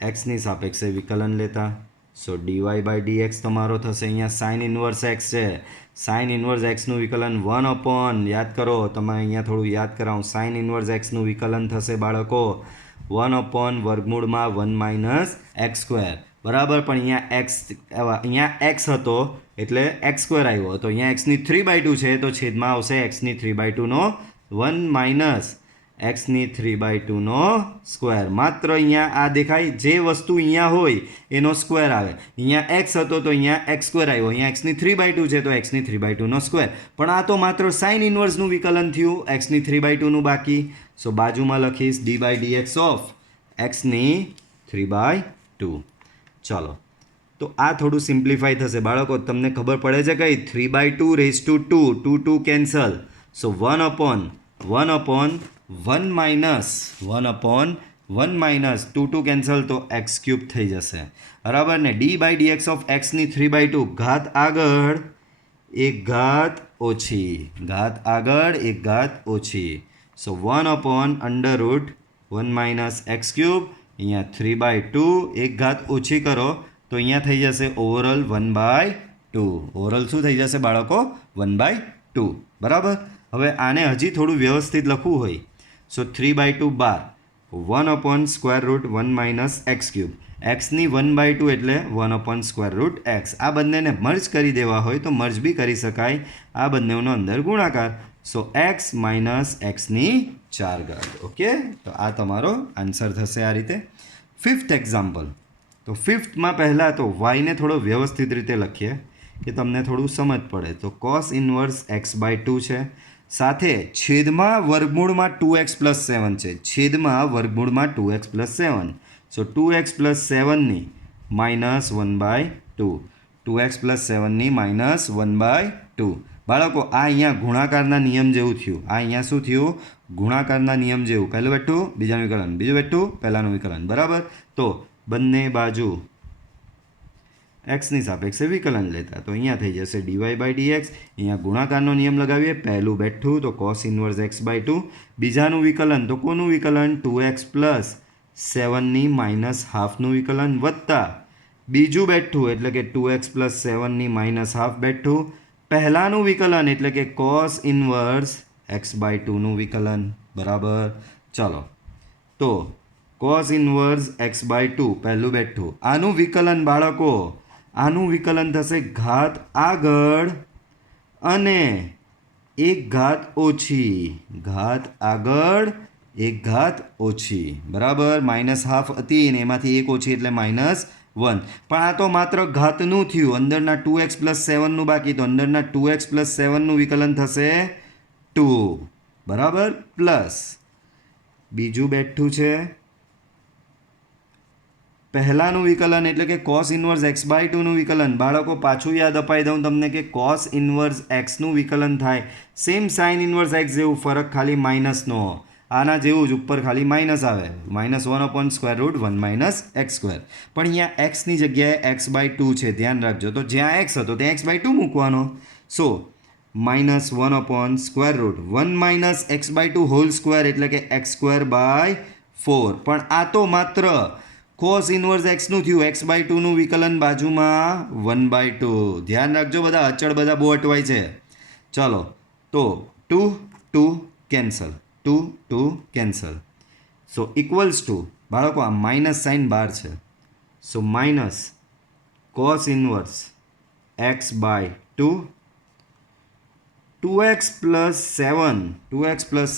એક્સની સાપેક્ષે વિકલન લેતા. સો dy બાય dx તમારો થશે. અહીંયા સાઇન ઇન્વર્સ એક્સ છે, સાઇન ઇન્વર્સ એક્સનું વિકલન 1 યાદ કરો, તમે અહીંયા થોડું યાદ કરાવું. સાઇન ઇન્વર્સ એક્સનું વિકલન થશે બાળકો 1 વર્ગમૂળમાં 1 માઇનસ એક્સ સ્ક્વેર બરાબર. પણ અહીંયા એક્સ હતો એટલે એક્સ સ્ક્વેર આવ્યો, તો અહીંયા એક્સની 3/2 છે તો છેદમાં આવશે એક્સની 3/2 નો 1 માઇનસ એક્સની 3/2 નો સ્ક્વેર. માત્ર અહીંયા આ દેખાય, જે વસ્તુ અહીંયા હોય એનો સ્ક્વેર આવે. અહીંયા એક્સ હતો તો અહીંયા એક્સ સ્ક્વેર આવ્યો, અહીંયા એક્સની 3/2 છે તો એક્સની 3/2 નો સ્ક્વેર. પણ આ તો માત્ર સાઇન ઇન્વર્સનું વિકલન થયું, એક્સની 3/2 નું બાકી. સો બાજુમાં લખીશ ડી બાય dx ઓફ એક્સની 3/2. ચાલો તો આ થોડું સિમ્પ્લિફાઈ થશે બાળકો. તમને ખબર પડે છે કઈ? 3/2 rays two 2 cancel. So 1 minus 2 cancel તો x ક્યુબ થઈ જશે બરાબર ને. ડી બાય dx ઓફ એક્સની 3/2 ઘાત આગળ એક ઘાત ઓછી. સો 1/√1 માઇનસ એક્સ ક્યુબ. અહીંયા 3/2 એક ઘાત ઓછી કરો તો અહીંયા થઈ જશે ઓવરઓલ 1/2. ઓવરઓલ શું થઈ જશે બાળકો? 1/2 બરાબર. હવે આને હજી થોડું વ્યવસ્થિત લખવું હોય સો 3/2 બાર 1/√1 માઇનસ એક્સ ક્યુબ. એક્સની 1/2 એટલે 1/√x. આ બંનેને મર્જ કરી દેવા હોય તો મર્જ બી કરી શકાય. આ બંનેનો અંદર ગુણાકાર. સો એક્સ માઇનસ એક્સની 4 ઘાત. ઓકે, તો આ તમારો આન્સર થશે આ રીતે. 5th example. તો 5thમાં પહેલાં તો વાયને થોડો વ્યવસ્થિત રીતે લખીએ કે તમને થોડું સમજ પડે. તો cos ઇન્વર્સ x/2 છે, સાથે છેદમાં વર્ગમૂળમાં 2x + 7 છે. છેદમાં વર્ગમૂળમાં 2x + 7. સો 2x + 7ની -1/2. 2x + 7ની -1/2. બાળકો આ અહીંયા ગુણાકારના નિયમ જેવું થયું. આ અહીંયા શું થયું? ગુણાકારના નિયમ જેવું. પહેલું બેઠું બીજાનું વિકલન, બીજું બેઠું પહેલાનું વિકલન બરાબર. તો બંને બાજુ એક્સની સાપેક્ષે વિકલન લેતા. તો અહીંયા થઈ જશે dy બાય dx. અહીંયા ગુણાકારનો નિયમ લગાવીએ. પહેલું બેઠું તો cos ઇન્વર્સ x/2. બીજાનું વિકલન તો કોનું વિકલન? 2x + 7ની -1/2નું વિકલન વત્તા બીજું બેઠું એટલે કે 2x + 7ની -1/2 બેઠું. પહેલાનું વિકલન એટલે કે cos ઇન્વર્સ x/2નું વિકલન બરાબર. ચાલો તો cos ઇન્વર્સ x/2 પહેલું બેઠું. આનું વિકલન બાળકો, આનું વિકલન થશે ઘાત આગળ અને એક ઘાત ઓછી. ઘાત આગળ એક ઘાત ઓછી, બરાબર. -½ હતી ને એમાંથી એક ઓછી એટલે -1. પણ આ તો માત્ર ઘાતનું થયું, અંદરના 2x + 7નું બાકી, તો અંદરના 2x + 7નું વિકલન થશે 2, બરાબર. પ્લસ બીજું બેઠું છે પહેલાનું વિકલન એટલે કે cos ઇન્વર્સ x/2 નું વિકલન. બાળકો પાછું યાદ અપાઈ દઉં તમને કે cos ઇન્વર્સ x નું વિકલન થાય સેમ sin ઇન્વર્સ x જેવું, ફરક ખાલી માઇનસનો. આના જેવું જ ઉપર ખાલી માઇનસ આવે, -1/√1 - x². પણ અહીંયા x ની જગ્યાએ x/2 છે, ધ્યાન રાખજો. તો જ્યાં x હતો ત્યાં x/2 મૂકવાનો. સો -1/√1 - x/2 હોલ સ્ક્વેર એટલે કે x²/4. પણ આ તો માત્ર cos ઇન્વર્સ x નું થયું, x/2 નું વિકલન બાજુમાં 1/2. ધ્યાન રાખજો બધા, અચળ બધા બહુ અટવાય છે. ચલો, તો 2 cancel, 2 cancel. So equals to, બાળકો આ માઇનસ સાઇન બહાર છે, so minus cos inverse x/2 2x +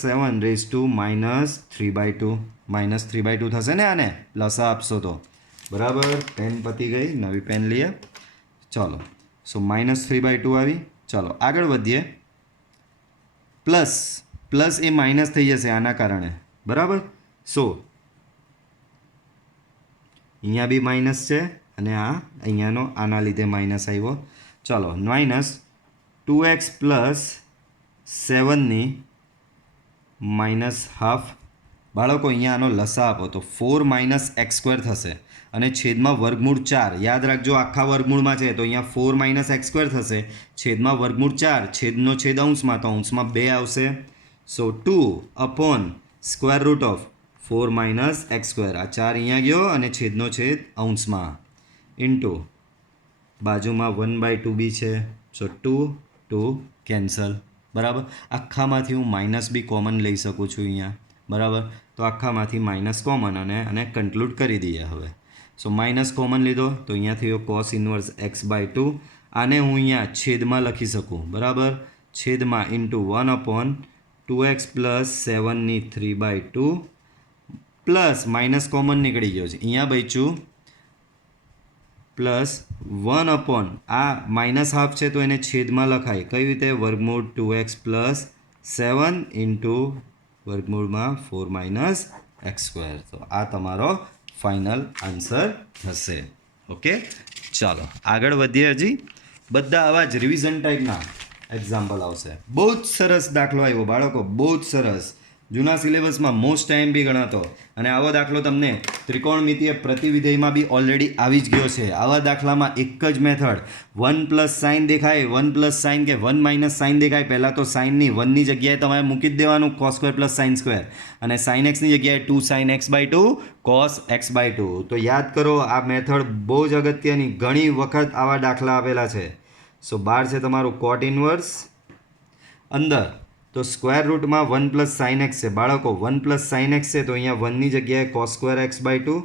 7 raise to -3/2. -3/2 થશે ને, આને પ્લસ આપશો તો, બરાબર. પેન પતી ગઈ, નવી પેન લઈએ. ચલો, સો -3/2 આવી. ચલો આગળ વધીએ. પ્લસ એ માઇનસ થઈ જશે આના કારણે, બરાબર. સો અહીંયા બી માઇનસ છે અને આ અહીંયાનો આના લીધે માઇનસ આવ્યો. ચલો, -2x + 7 -½ બાળકો અહીંયા આનો લસા આપો તો 4 - x² થશે અને છેદમાં વર્ગમૂળ 4. યાદ રાખજો આખા વર્ગમૂળમાં છે તો અહીંયા 4 - x² થશે, છેદમાં વર્ગમૂળ 4, છેદનો છેદ અંશમાં તો અંશમાં 2 આવશે. સો 2/√4 - x². આ 4 અહીંયા ગયો અને છેદનો છેદ અંશમાં ઇન્ટુ બાજુમાં 1/2 બી છે. સો 2 કેન્સલ, બરાબર. આખામાંથી હું માઇનસ બી કોમન લઈ શકું છું અહીંયા, બરાબર. તો આખામાંથી માઇનસ કોમન અને કન્ક્લુડ કરી દઈએ હવે. સો માઇનસ કોમન લીધો તો અહીંયા થયો cos ઇન્વર્સ x/2. આને હું અહીંયા છેદમાં લખી શકું, બરાબર. છેદમાં into 1/2x + 7/3/2 plus minus common નીકળી ગયો છે, અહીંયા બચ્યું પ્લસ 1/ આ -½ છે તો એને છેદમાં લખાય કઈ રીતે, વર્ગમૂળ 2x + 7 ઇન્ટુ વર્ગમૂળમાં 4 - x². તો આ તમારો ફાઇનલ આન્સર થશે. ઓકે, ચાલો આગળ વધીએ. હજી બધા આવા જ રિવિઝન ટાઈપના એક્ઝામ્પલ આવશે. બહુ જ સરસ દાખલો આવ્યો બાળકો, બહુ જ સરસ. જૂના સિલેબસમાં મોસ્ટ ટાઈમ બી ગણાતો અને આવો દાખલો તમને ત્રિકોણમિતિય પ્રતિવિધેયમાં બી ઓલરેડી આવી જ ગયો છે. આવા દાખલામાં એક જ મેથડ, 1 + સાઇન દેખાય, 1 + સાઇન કે 1 - સાઇન દેખાય, પહેલાં તો સાઇનની 1ની જગ્યાએ તમારે મૂકી જ દેવાનું cos² + sin² અને sin x ની જગ્યાએ 2 sin x/2 cos x/2. તો યાદ કરો આ મેથડ બહુ જ અગત્યની, ઘણી વખત આવા દાખલા આપેલા છે. સો બહાર છે તમારું cot ઇન્વર્સ, અંદર તો સ્ક્વેર રૂટમાં 1 + sin x છે. બાળકો 1 + sin x છે તો અહીંયા 1ની જગ્યાએ cos² x/2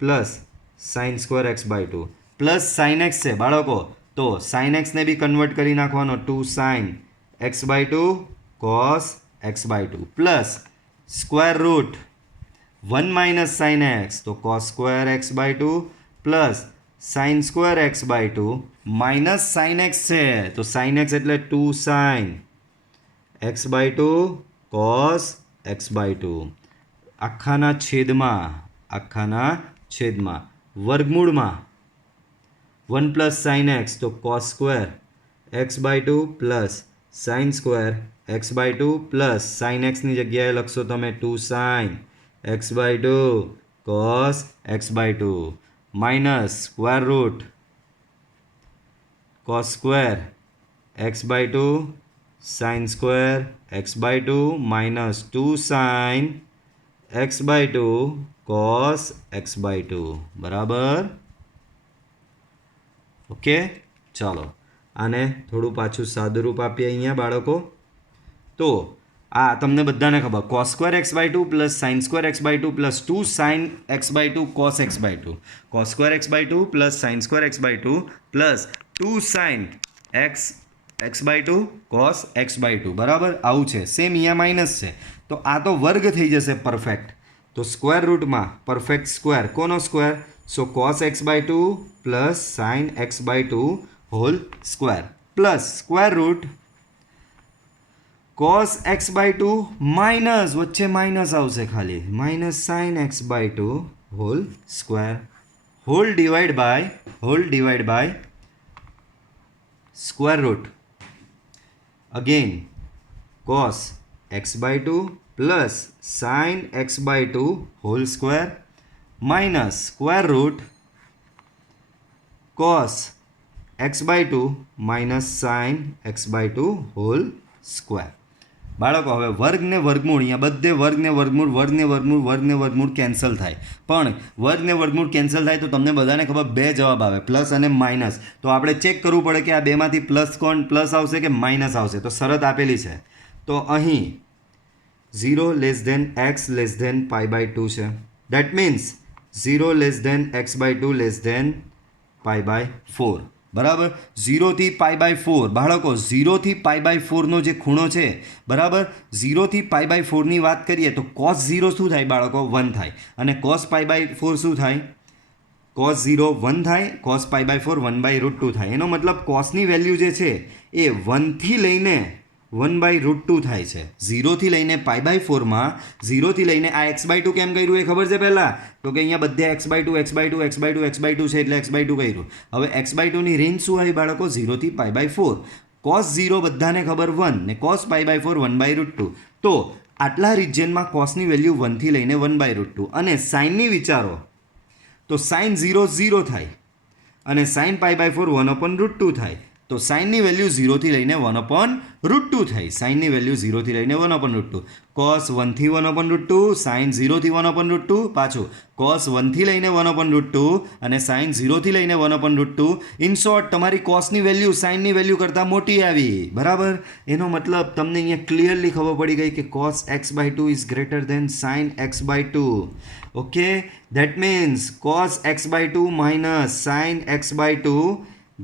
plus sin² x/2 plus sin x છે બાળકો, તો sin x ને બી કન્વર્ટ કરી નાખવાનો 2 sin x/2 cos x/2 plus square route 1 - sin x તો cos² x/2 plus sin² x/2 minus sin x છે તો sin x એટલે 2 sin x/2 cos x/2 આખાના છેદમાં વર્ગમૂળમાં 1 + sin x તો cos² x/2 plus sin² x/2 plus sin x ની જગ્યાએ લખશો તમે 2 sin x/2 cos x/2 minus square root cos² x/2 sin² x/2 minus 2 sin x/2 cos x/2 બરાબર. Okay, ચાલો આને થોડું પાછું સાદું રૂપ આપીએ અહીંયા બાળકો. તો આ તમને બધાને ખબર, cos² x/2 plus sin² x/2 plus 2 sin x/2 cos x/2, cos² x/2 plus sin² x/2 plus 2 sin x x/2 cos x/2 બરાબર આવું છે. સેમ અહીંયા માઇનસ છે તો આ તો વર્ગ થઈ જશે પરફેક્ટ. તો સ્ક્વેર રૂટમાં પરફેક્ટ સ્ક્વેર કોનો square? So cos x/2 plus sin x/2 whole square plus square root cos x/2 minus વચ્ચે માઇનસ આવશે ખાલી minus sin x/2 whole square whole divide by square root again cos x/2 plus sin x/2 whole square minus square root cos x/2 minus sin x/2 whole square. બાળકો હવે વર્ગ ને વર્ગમૂળ અહીંયા બધે વર્ગને વર્ગમૂળ કેન્સલ થાય. પણ વર્ગને વર્ગમૂળ કેન્સલ થાય તો તમને બધાને ખબર બે જવાબ આવે પ્લસ અને માઇનસ. તો આપણે ચેક કરવું પડે કે આ બેમાંથી પ્લસ આવશે કે માઇનસ આવશે. તો શરત આપેલી છે તો અહીં 0 less than x less than π/2 છે. That means 0 less than x/2 less than π/4 બરાબર. 0 થી π/4 બાળકો 0 થી π/4 નો જે ખૂણો છે બરાબર 0 થી π/4 ની વાત કરીએ તો cos 0 શું થાય બાળકો 1 થાય અને cos π/4 શું થાય cos 0 1 થાય cos π/4 1/√2 થાય. એનો મતલબ cosની વેલ્યુ જે છે એ 1 થી લઈને 1/√2 થાય છે. 0 થી લઈને π/4 માં 0 થી લઈને આ x/2 કેમ કર્યું એ ખબર છે પહેલાં? તો કે અહીંયા બધે x/2 છે એટલે x/2 કર્યું. હવે x/2 ની રેન્જ શું આવી બાળકો? 0 થી π/4. cos 0 બધાને ખબર 1 ને cos π/4 1/√2. તો આટલા રિજિયનમાં cosની વેલ્યુ 1 થી લઈને 1/√2 અને સાઇનની વિચારો તો sin 0 0 થાય અને sin π/4 1/√2 થાય. તો સાઇનની વેલ્યુ 0 થી લઈને 1/√2 થાય. સાઇનની વેલ્યુ 0 થી લઈને 1/√2. cos 1 થી 1/√2 sin 0 થી 1/√2 પાછું cos 1 થી લઈને 1/√2 અને sin 0 થી લઈને 1/√2. ઇન શોર્ટ તમારી cosની વેલ્યુ સાઇનની વેલ્યુ કરતાં મોટી આવી બરાબર. એનો મતલબ તમને અહીંયા ક્લિયરલી ખબર પડી ગઈ કે cos x/2 is greater than sin x/2. Okay that means cos x/2 minus sin x/2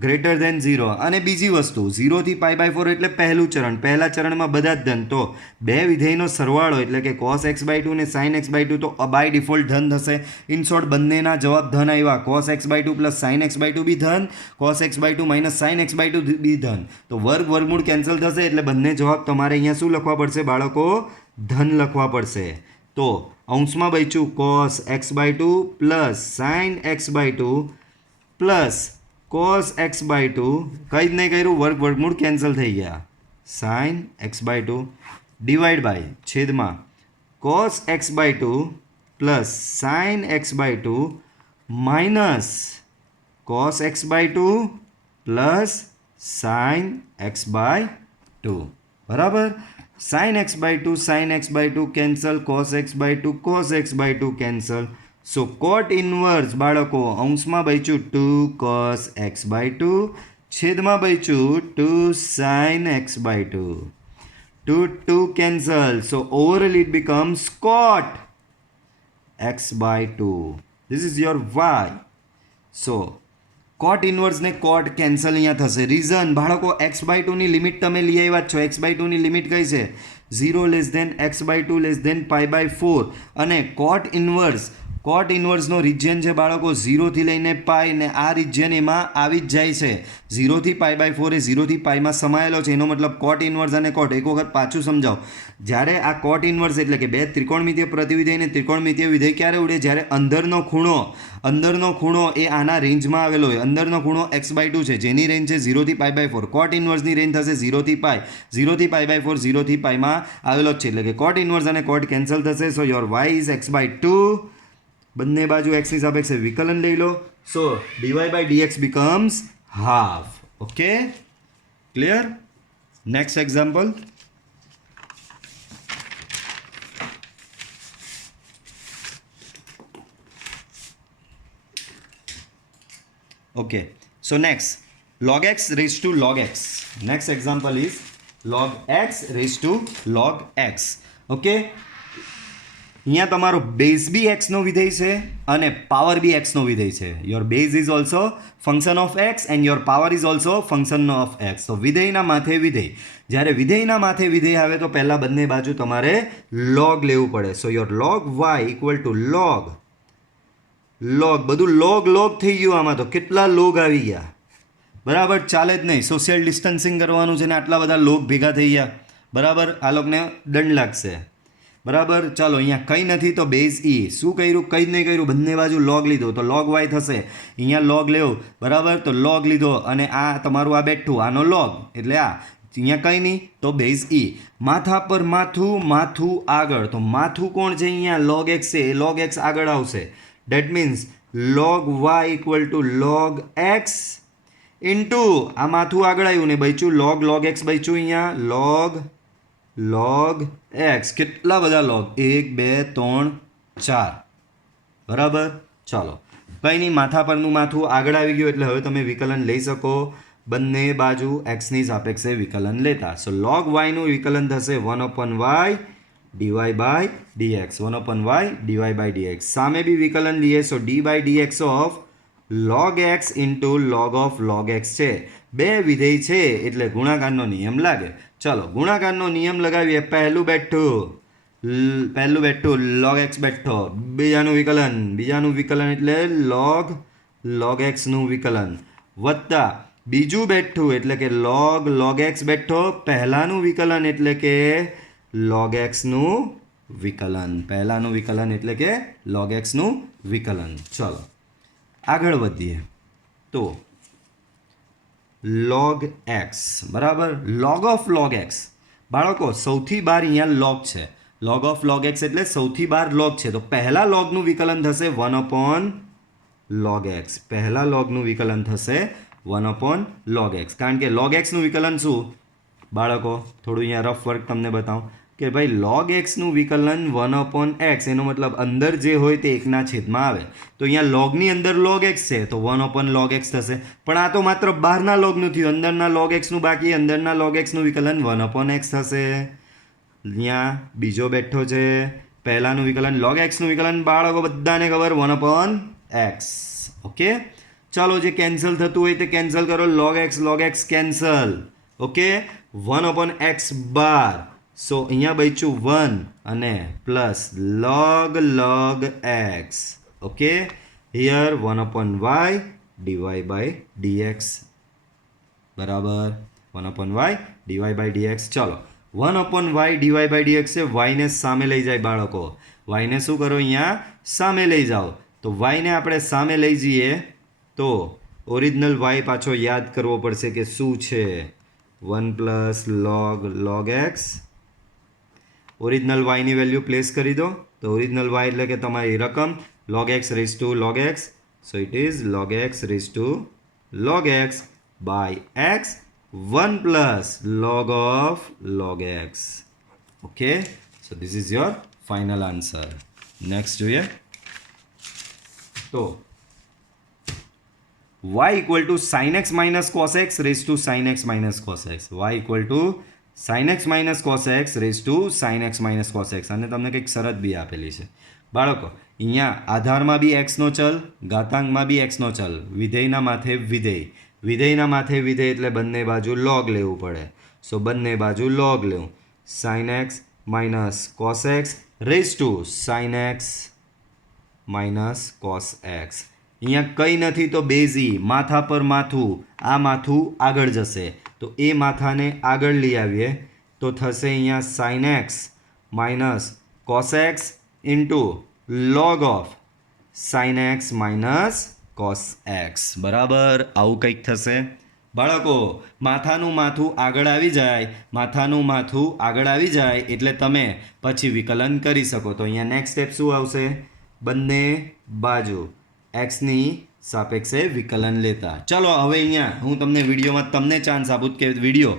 greater than 0. અને બીજી વસ્તુ 0 થી π/4 એટલે પહેલું ચરણ. પહેલા ચરણમાં બધા જ ધન. તો બે વિધેયનો સરવાળો એટલે કે cos x/2 ને sin x/2 તો બાય ડિફોલ્ટ ધન થશે. ઇન શોર્ટ બંનેના જવાબ ધન આવ્યા. cos x/2 plus sin x/2 બી ધન, cos x/2 minus sin x/2 બી ધન. તો વર્ગમૂળ કેન્સલ થશે એટલે બંને જવાબ તમારે અહીંયા શું લખવા પડશે બાળકો? ધન લખવા પડશે. તો અંશમાં બચ્યું cos x/2 plus sin x/2 plus cos x/2 કંઈ જ નહીં કર્યું વર્ગમૂળ કેન્સલ થઈ ગયા sin x/2 ડિવાઈડ બાય છેદમાં cos x/2 plus sin x/2 minus cos x/2 plus sin x/2 બરાબર. sin x/2 cancel, cos x/2 cancel. So cot inverse બાળકો અંશમાં બચ્યું 2 cos x/2 છેદમાં બચ્યું 2 sin x/2. 2 cancel. So overall it becomes cot x/2. This is your y. So cot inverse ને cot cancel અહીંયા થશે. Reason બાળકો x/2 ની લિમિટ તમે લઈ આવ્યા છો. x/2 ની લિમિટ કઈ છે? 0 less than x/2 less than π/4 અને કોટ ઇનવર્સનો રિજિયન છે બાળકો 0 થી લઈને પાઈ ને આ રિજિયન એમાં આવી જ જાય છે. 0 થી π/4 એ 0 થી પાઈમાં સમાયેલો છે. એનો મતલબ કોટ ઇનવર્સ અને કોટ. એક વખત પાછું સમજાવો. જ્યારે આ કોટ ઇનવર્સ એટલે કે બે ત્રિકોણમિતીય પ્રતિવિધેય ને ત્રિકોણમિતીય વિધેય ક્યારે ઉડે? જ્યારે અંદરનો ખૂણો એ આના રેન્જમાં આવેલો હોય. અંદરનો ખૂણો x/2 છે જેની રેન્જ છે 0 થી π/4. કોટ ઇનવર્સની રેન્જ થશે 0 થી પાઈ. 0 થી π/4 0 થી પાઈમાં આવેલો જ છે એટલે કે કોટ ઇનવર્સ અને કોટ કેન્સલ થશે. સો યોર y ઇઝ x/2. બંને બાજુ x ની સાપેક્ષે વિકલન લઈ લો. સો dy by dx becomes half. Okay clear? Next example. Okay, so next log x raised to log x. Next example is log x raised to log x. Okay, અહીંયા તમારો base બી એક્સનો વિધેય છે અને પાવર બી એક્સનો વિધેય છે. Your base is also function of x and your power is also function of x. તો વિધેયના માથે વિધેય. જ્યારે વિધેયના માથે વિધેય આવે તો પહેલાં બંને બાજુ તમારે લોગ લેવું પડે. So your log y equal to log બધું લોગ થઈ ગયું. આમાં તો કેટલા લોગ આવી ગયા, બરાબર. ચાલે જ નહીં, સોશિયલ ડિસ્ટન્સિંગ કરવાનું છે ને આટલા બધા લોગ ભેગા થઈ ગયા, બરાબર. આ લોકોને દંડ લાગશે, બરાબર. ચાલો અહીંયા કંઈ નથી તો બેઝ ઈ શું કર્યું, કંઈ જ નહીં કર્યું, બંને બાજુ લોગ લીધો તો લોગ વાય થશે. અહીંયા લોગ લેવો, બરાબર, તો લોગ લીધો અને આ તમારું આ બેઠું આનો લોગ એટલે આ. અહીંયા કંઈ નહીં તો બેઝ ઈ. માથા પર માથું આગળ, તો માથું કોણ છે અહીંયા, લોગ એક્સ છે, એ લોગ એક્સ આગળ આવશે. That means log y equal to log x into આ માથું આગળ આવ્યું ને બચ્યું લોગ એક્સ બચ્યું અહીંયા લોગ એક્સ. કેટલા બધા લોગ, 1 2 3 4, બરાબર. ચાલો કંઈ નહીં, માથા પરનું માથું આગળ આવી ગયું એટલે હવે તમે વિકલન લઈ શકો બંને બાજુ એક્સની સાપેક્ષે વિકલન લેતા. સો લોગ વાયનું વિકલન થશે 1/y dy by dx, 1/y dy by dx. સામે બી વિકલન લઈએ so d by dx of log x into log of log x છે. બે વિધેય છે એટલે ગુણાકારનો નિયમ લાગે. ચલો ગુણાકારનો નિયમ લગાવીએ. પહેલું બેઠું લોગ એક્સ બેઠો, બીજાનું વિકલન એટલે લોગ એક્સનું વિકલન વત્તા બીજું બેઠું એટલે કે લોગ એક્સ બેઠો, પહેલાનું વિકલન એટલે કે લોગ એક્સનું વિકલન, પહેલાનું વિકલન એટલે કે લોગ એક્સનું વિકલન. ચલો આગળ વધીએ તો લોગ એક્સ, બરાબર. લોગ ઓફ લોગ એક્સ, બાળકો સૌથી બહાર અહીંયા લોગ છે. લોગ ઓફ લોગ એક્સ એટલે સૌથી બહાર લોગ છે, તો પહેલા લોગનું વિકલન થશે 1/log x. પહેલા લોગનું વિકલન થશે 1/log x, કારણ કે લોગ એક્સનું વિકલન શું બાળકો, થોડું અહીંયા રફ વર્ક તમને બતાવું કે ભાઈ લોગ એક્સનું વિકલન 1/x, એનો મતલબ અંદર જે હોય તે એકના છેદમાં આવે. તો અહીંયા લોગની અંદર લોગ એક્સ છે તો 1/log x થશે. પણ આ તો માત્ર બહારના લોગનું થયું, અંદરના લોગ એક્સનું બાકી, અંદરના લોગ એક્સનું વિકલન 1/x થશે. અહીંયા બીજો બેઠો છે, પહેલાનું વિકલન લોગ એક્સનું વિકલન બાળકો બધાને ખબર 1/x. ઓકે, ચાલો જે કેન્સલ થતું હોય તે કેન્સલ કરો. Log x cancel. Okay, 1/x બાર. સો અહીંયા બચ્યું 1 અને plus log x. Okay, here 1/y dy by dx, બરાબર. 1/y dy by dx. ચલો 1/y dy બાય dx છે, વાયને સામે લઈ જાય બાળકો. વાયને શું કરો, અહીંયા સામે લઈ જાઓ. તો વાયને આપણે સામે લઈ જઈએ તો ઓરિજિનલ વાય પાછો યાદ કરવો પડશે કે શું છે. 1 + log x. ઓરિજિનલ વાયની વેલ્યુ પ્લેસ કરી દો. તો ઓરિજિનલ વાય એટલે કે તમારી રકમ log x raise to log x. So it is log x raise to log x by x 1 + log of log x. Okay, so this is your final answer. Next જોઈએ તો y equal to sin x minus cos x raise to sin x minus cos x. y equal to sin x minus cos x raise to sin x minus cos x. અને તમને કંઈક શરત બી આપેલી છે બાળકો. અહીંયા આધારમાં બી એક્સનો ચલ, ઘાતાંકમાં બી એક્સનો ચલ, વિધેયના માથે વિધેય એટલે બંને બાજુ લોગ લેવું પડે. સો બંને બાજુ લોગ લેવું. sin x minus cos x raise to sin x minus cos x. અહીંયા કંઈ નથી તો બેઝ ઈ, માથા પર માથું, આ માથું આગળ જશે તો એ માથાને આગળ લઈ આવીએ તો થશે અહીંયા sin x minus cos x into log of sin x minus cos x, બરાબર. આવું કંઈક થશે બાળકો. માથાનું માથું આગળ આવી જાય એટલે તમે પછી વિકલન કરી શકો. તો અહીંયા નેક્સ્ટ સ્ટેપ શું આવશે, બંને બાજુ એક્સની સાપેક્ષે વિકલન લેતા. ચલો હવે અહીંયા હું તમને વિડીયોમાં તમને ચાન્સ આપું કે વિડીયો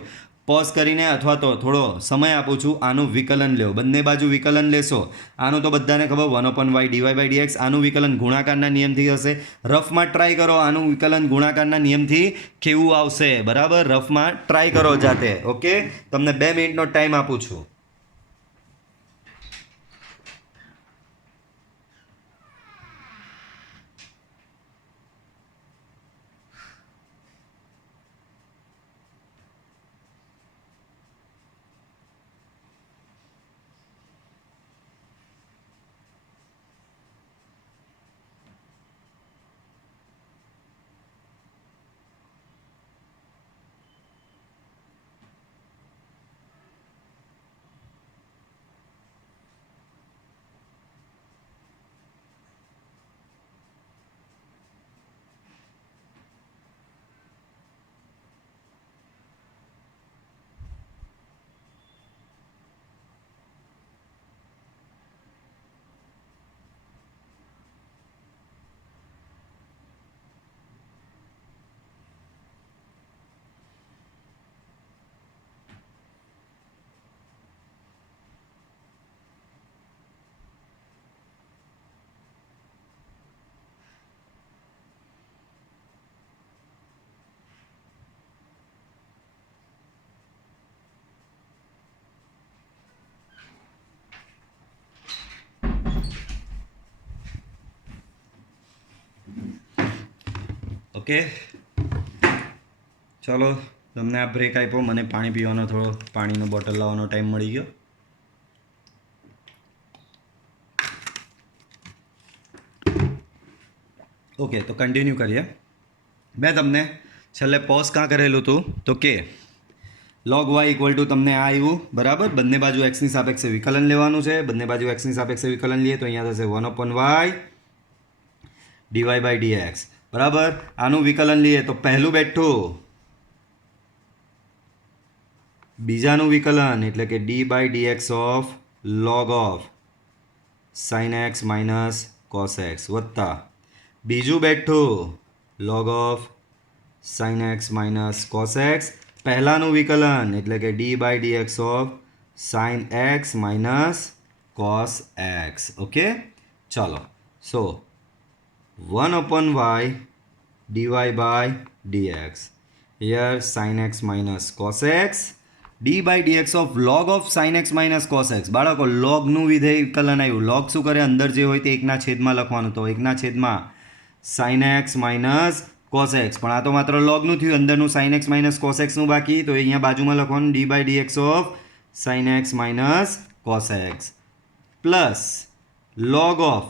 પોઝ કરીને અથવા તો થોડો સમય આપું છું, આનું વિકલન લ્યો. બંને બાજુ વિકલન લેશો. આનું તો બધાને ખબર 1/y dy બાય dx. આનું વિકલન ગુણાકારના નિયમથી હશે. રફમાં ટ્રાય કરો આનું વિકલન ગુણાકારના નિયમથી કેવું આવશે, બરાબર. રફમાં ટ્રાય કરો જાતે. ઓકે, તમને 2 મિનિટનો ટાઈમ આપું છું. ઓકે, ચલો તમને આ બ્રેક આપ્યો, મને પાણી પીવાનો થોડો પાણીનો બોટલ લાવવાનો ટાઈમ મળી ગયો. ઓકે, તો કન્ટિન્યુ કરીએ. મેં તમને છેલ્લે પોઝ કાં કરેલું હતું તો કે log y ઇક્વલ ટુ તમને આ આવ્યું બરાબર. બંને બાજુ એક્સની સાપેક્ષે વિકલન લેવાનું છે. બંને બાજુ એક્સની સાપેક્ષે વિકલન લઈએ તો અહીંયા થશે 1/y dy/dx બરાબર. આનું વિકલન લઈએ તો પહેલું બેઠું, બીજાનું વિકલન એટલે કે d/dx of log of sin x minus cos x વત્તા બીજું બેઠું log of sin x minus cos x, પહેલાનું વિકલન એટલે કે d/dx of sin x minus cos x. Okay, ચાલો. સો 1/y dy/dx here sin x minus cos x d/dx of log of sin x minus cos x. બાળકો લોગનું વિધેય વિકલન આવ્યું. Log શું કરે? અંદર જે હોય તે એકના છેદમાં લખવાનું. તો એકના છેદમાં sin x minus cos x, પણ આ તો માત્ર લોગનું થયું, અંદરનું sin x minus cos x નું બાકી, તો અહીંયા બાજુમાં લખવાનું d/dx of sin x minus cos x plus log of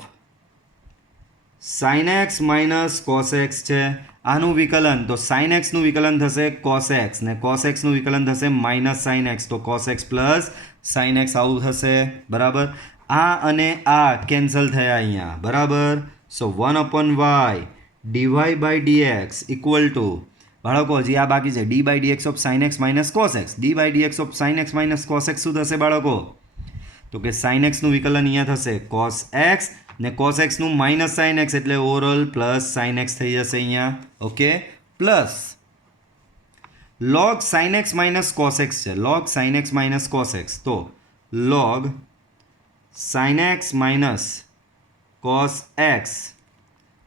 sin x minus cos x છે આનું વિકલન, તો sin x નું વિકલન થશે cos x ને cos x નું વિકલન થશે માઇનસ sin x, તો cos x plus sin x આવું થશે બરાબર. આ અને આ કેન્સલ થયા અહીંયા બરાબર. સો 1/y dy/dx ઇક્વલ ટુ બાળકો હજી આ બાકી છે d/dx of sin x minus cos x. d/dx of sin x minus cos x શું થશે બાળકો? તો કે sin x નું વિકલન અહીંયા થશે cos x ને cos x નું માઇનસ sin x એટલે ઓવરઓલ પ્લસ sin x થઈ જશે અહીંયા. Okay, plus log sin x minus cos x છે, log sin x minus cos x, તો log sin x minus cos x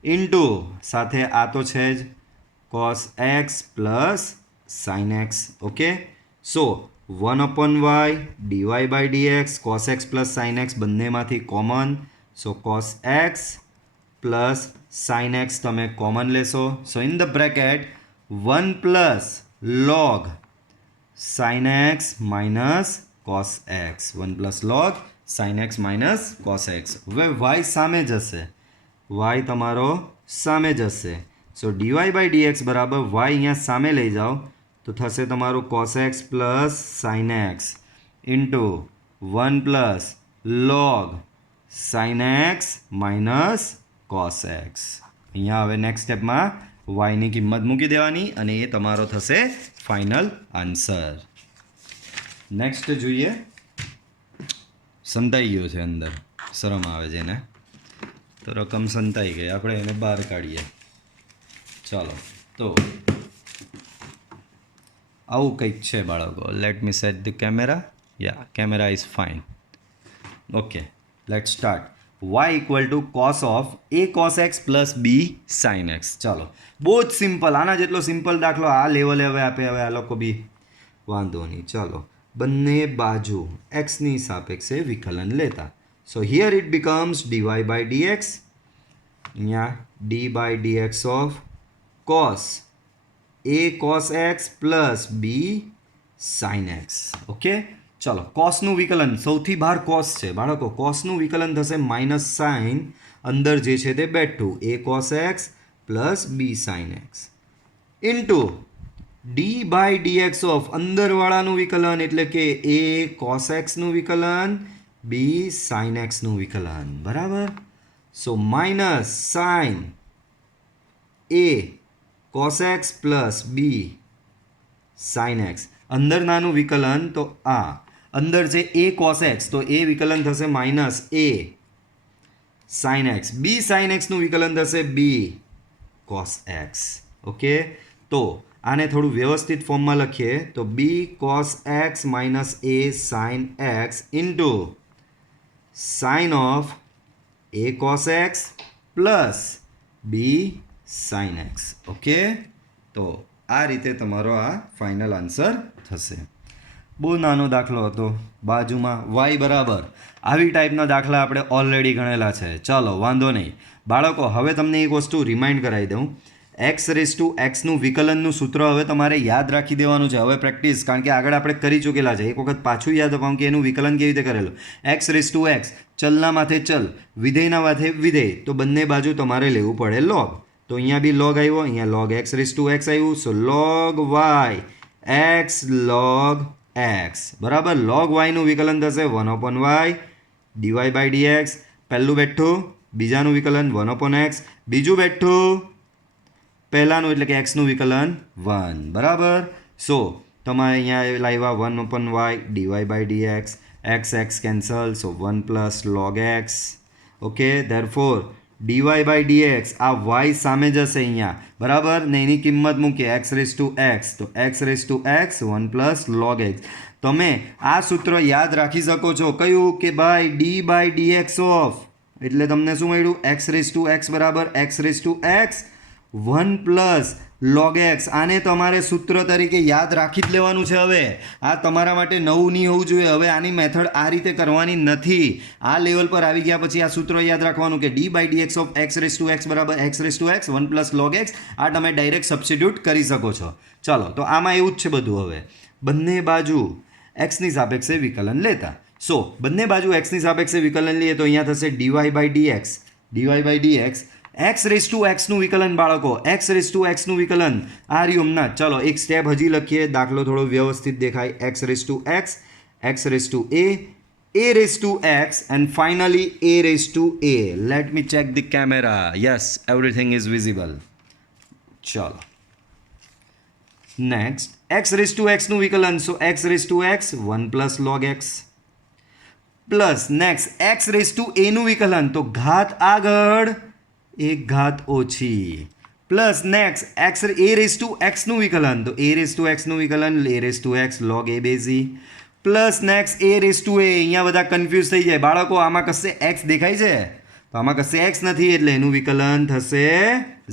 into સાથે આ તો છે જ cos x plus sin x. Okay, so 1/y dy/dx cos x plus sin x બંનેમાંથી common, so cos x plus sin x તમે common લેશો. So in the bracket 1 plus log sin x minus cos x, 1 plus log sin x minus cos x. હવે y સામે જશે, y તમારો સામે જશે. સો dy/dx બરાબર y અહીંયા સામે લઈ જાઓ તો થશે તમારું cos x plus sin x into 1 plus log sin x minus cos x. અહીંયા હવે નેક્સ્ટ સ્ટેપમાં વાયની કિંમત મૂકી દેવાની અને એ તમારો થશે ફાઇનલ આન્સર. નેક્સ્ટ જોઈએ. સંતાઈ ગયો છે અંદર, શરમ આવે છે એને, તો રકમ સંતાઈ ગઈ, આપણે એને બહાર કાઢીએ. ચાલો, તો આવું કંઈક છે બાળકો. Let me set the camera. Yeah, camera is fine. Okay, late start. y equal two cos of a cos x plus b sin x. ચાલો, બહુ જ સિમ્પલ, આના જેટલો સિમ્પલ દાખલો આ લેવલે હવે આપે, હવે આ લોકો બી વાંધો નહીં. ચાલો, બંને બાજુ એક્સની સાપેક્ષે વિકલન લેતા. સો હિયર ઇટ બિકમ્સ dy/dx, અહીંયા d/dx of cos a cos x plus b sin x. Okay, ચલો, કોસનું વિકલન સૌથી બહાર કોસ છે બાળકો. કોસનું વિકલન થશે માઇનસ સાઇન, અંદર જે છે તે બેઠું a cos x plus b sin x into d/dx of અંદરવાળાનું વિકલન એટલે કે a cos x નું વિકલન, b sin x નું વિકલન બરાબર. So minus sine a cos x plus b sin x, અંદર નાનું વિકલન તો આ અંદર છે a cos x, તો એ વિકલન થશે minus a sin x, b sin x નું વિકલન થશે b cos x. ઓકે, તો આને થોડું વ્યવસ્થિત ફોર્મમાં લખીએ તો b cos x minus a sin x into sin of a cos x plus b sin x. Okay, તો આ રીતે તમારો આ ફાઇનલ આન્સર થશે. બહુ નાનો દાખલો હતો. બાજુમાં y બરાબર આવી ટાઈપના દાખલા આપણે ઓલરેડી ગણેલા છે. ચાલો, વાંધો નહીં બાળકો. હવે તમને એક વસ્તુ રિમાઇન્ડ કરાવી દઉં. એક્સ રેસ ટુ એક્સનું વિકલનનું સૂત્ર હવે તમારે યાદ રાખી દેવાનું છે. હવે પ્રેક્ટિસ, કારણ કે આગળ આપણે કરી ચૂકેલા છે. એક વખત પાછું યાદ અપાવું કે એનું વિકલન કેવી રીતે કરેલું. એક્સ રેસ ટુ એક્સ, ચલના માથે ચલ, વિધેયના માથે વિધેય, તો બંને બાજુ તમારે લેવું પડે લોગ. તો અહીંયા બી લોગ આવ્યો, અહીંયા log x raise to x આવ્યું. So log y x log x બરાબર. લોગ વાયનું વિકલન થશે 1/y ડીવાય બાય ડીએક્સ. પહેલું બેઠું, બીજાનું વિકલન 1/x, બીજું બેઠું, પહેલાનું એટલે કે એક્સનું વિકલન 1 બરાબર. સો તમે અહીંયા લાવ્યા 1/y d y by dx, x x cancel, so 1 plus log x. Okay, therefore d y by d x આ વાય સામે જશે અહીંયા બરાબર, ને એની કિંમત મૂકીએ એક્સ રેસ ટુ એક્સ, તો x raise to x 1 plus log x. તમે આ સૂત્ર યાદ રાખી શકો છો. કયું કે ભાઈ ડી બાય ડીએક્સ ઓફ, એટલે તમને શું મળ્યું, એક્સ રેસ ટુ એક્સ બરાબર x raise to x 1 plus log x. આને તમારે સૂત્ર તરીકે યાદ રાખી જ લેવાનું છે. હવે આ તમારા માટે નવું નહીં હોવું જોઈએ. હવે આની મેથડ આ રીતે કરવાની નથી. આ લેવલ પર આવી ગયા પછી આ સૂત્ર યાદ રાખવાનું કે d by dx of x raise to x બરાબર x raise to x 1 plus log x. આ તમે ડાયરેક્ટ સબસ્ટિટ્યૂટ કરી શકો છો. ચલો, તો આમાં એવું જ છે બધું. હવે બંને બાજુ એક્સની સાપેક્ષે વિકલન લેતા. સો બંને બાજુ એક્સની સાપેક્ષે વિકલન લઈએ તો અહીંયા થશે dy by dx, dy by dx x raise to એક્સનું વિકલન બાળકો, એક્સ રેસ ટુ એક્સનું વિકલન આ રહ્યું હમણાં. ચલો એક સ્ટેપ હજી લખીએ, દાખલો થોડો વ્યવસ્થિત દેખાય. X raise to x raise to a raise to x and finally a raise to a. Let me check the camera. Yes, everything is visible. ચલો નેક્સ્ટ એક્સ રેસ ટુ એક્સનું વિકલન, so x raise to x 1 plus log x plus next x raise to એનું વિકલન, તો ઘાત આગળ એક ઘાત ઓછી plus next x a raise to એક્સનું વિકલન, તો એ રેસ ટુ એક્સનું વિકલન a raise to x log a base e plus next a raise to a. અહીંયા બધા કન્ફ્યુઝ થઈ જાય બાળકો, આમાં કશે એક્સ દેખાય છે તો આમાં કશે એક્સ નથી, એટલે એનું વિકલન થશે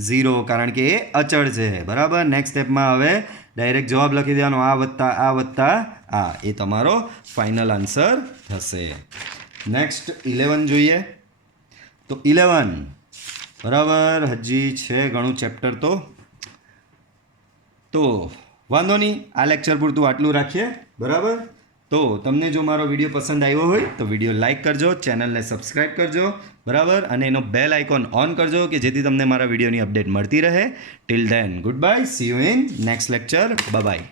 0 કારણ કે એ અચળ છે બરાબર. નેક્સ્ટ સ્ટેપમાં હવે ડાયરેક્ટ જવાબ લખી દેવાનો, આ વત્તા આ, એ તમારો ફાઇનલ આન્સર થશે. નેક્સ્ટ 11 જોઈએ. તો 11 બરાબર, હજી છે ઘણું ચેપ્ટર તો વાંધો નહીં, આ લેક્ચર પૂરતું આટલું રાખીએ બરાબર. તો તમને જો મારો વિડીયો પસંદ આવ્યો હોય તો વિડીયો લાઇક કરજો, ચેનલને સબસ્ક્રાઈબ કરજો બરાબર, અને એનો બેલ આઇકોન ઓન કરજો કે જેથી તમને મારા વિડીયોની અપડેટ મળતી રહે. Till then good bye, C you in next lecture, bye bye.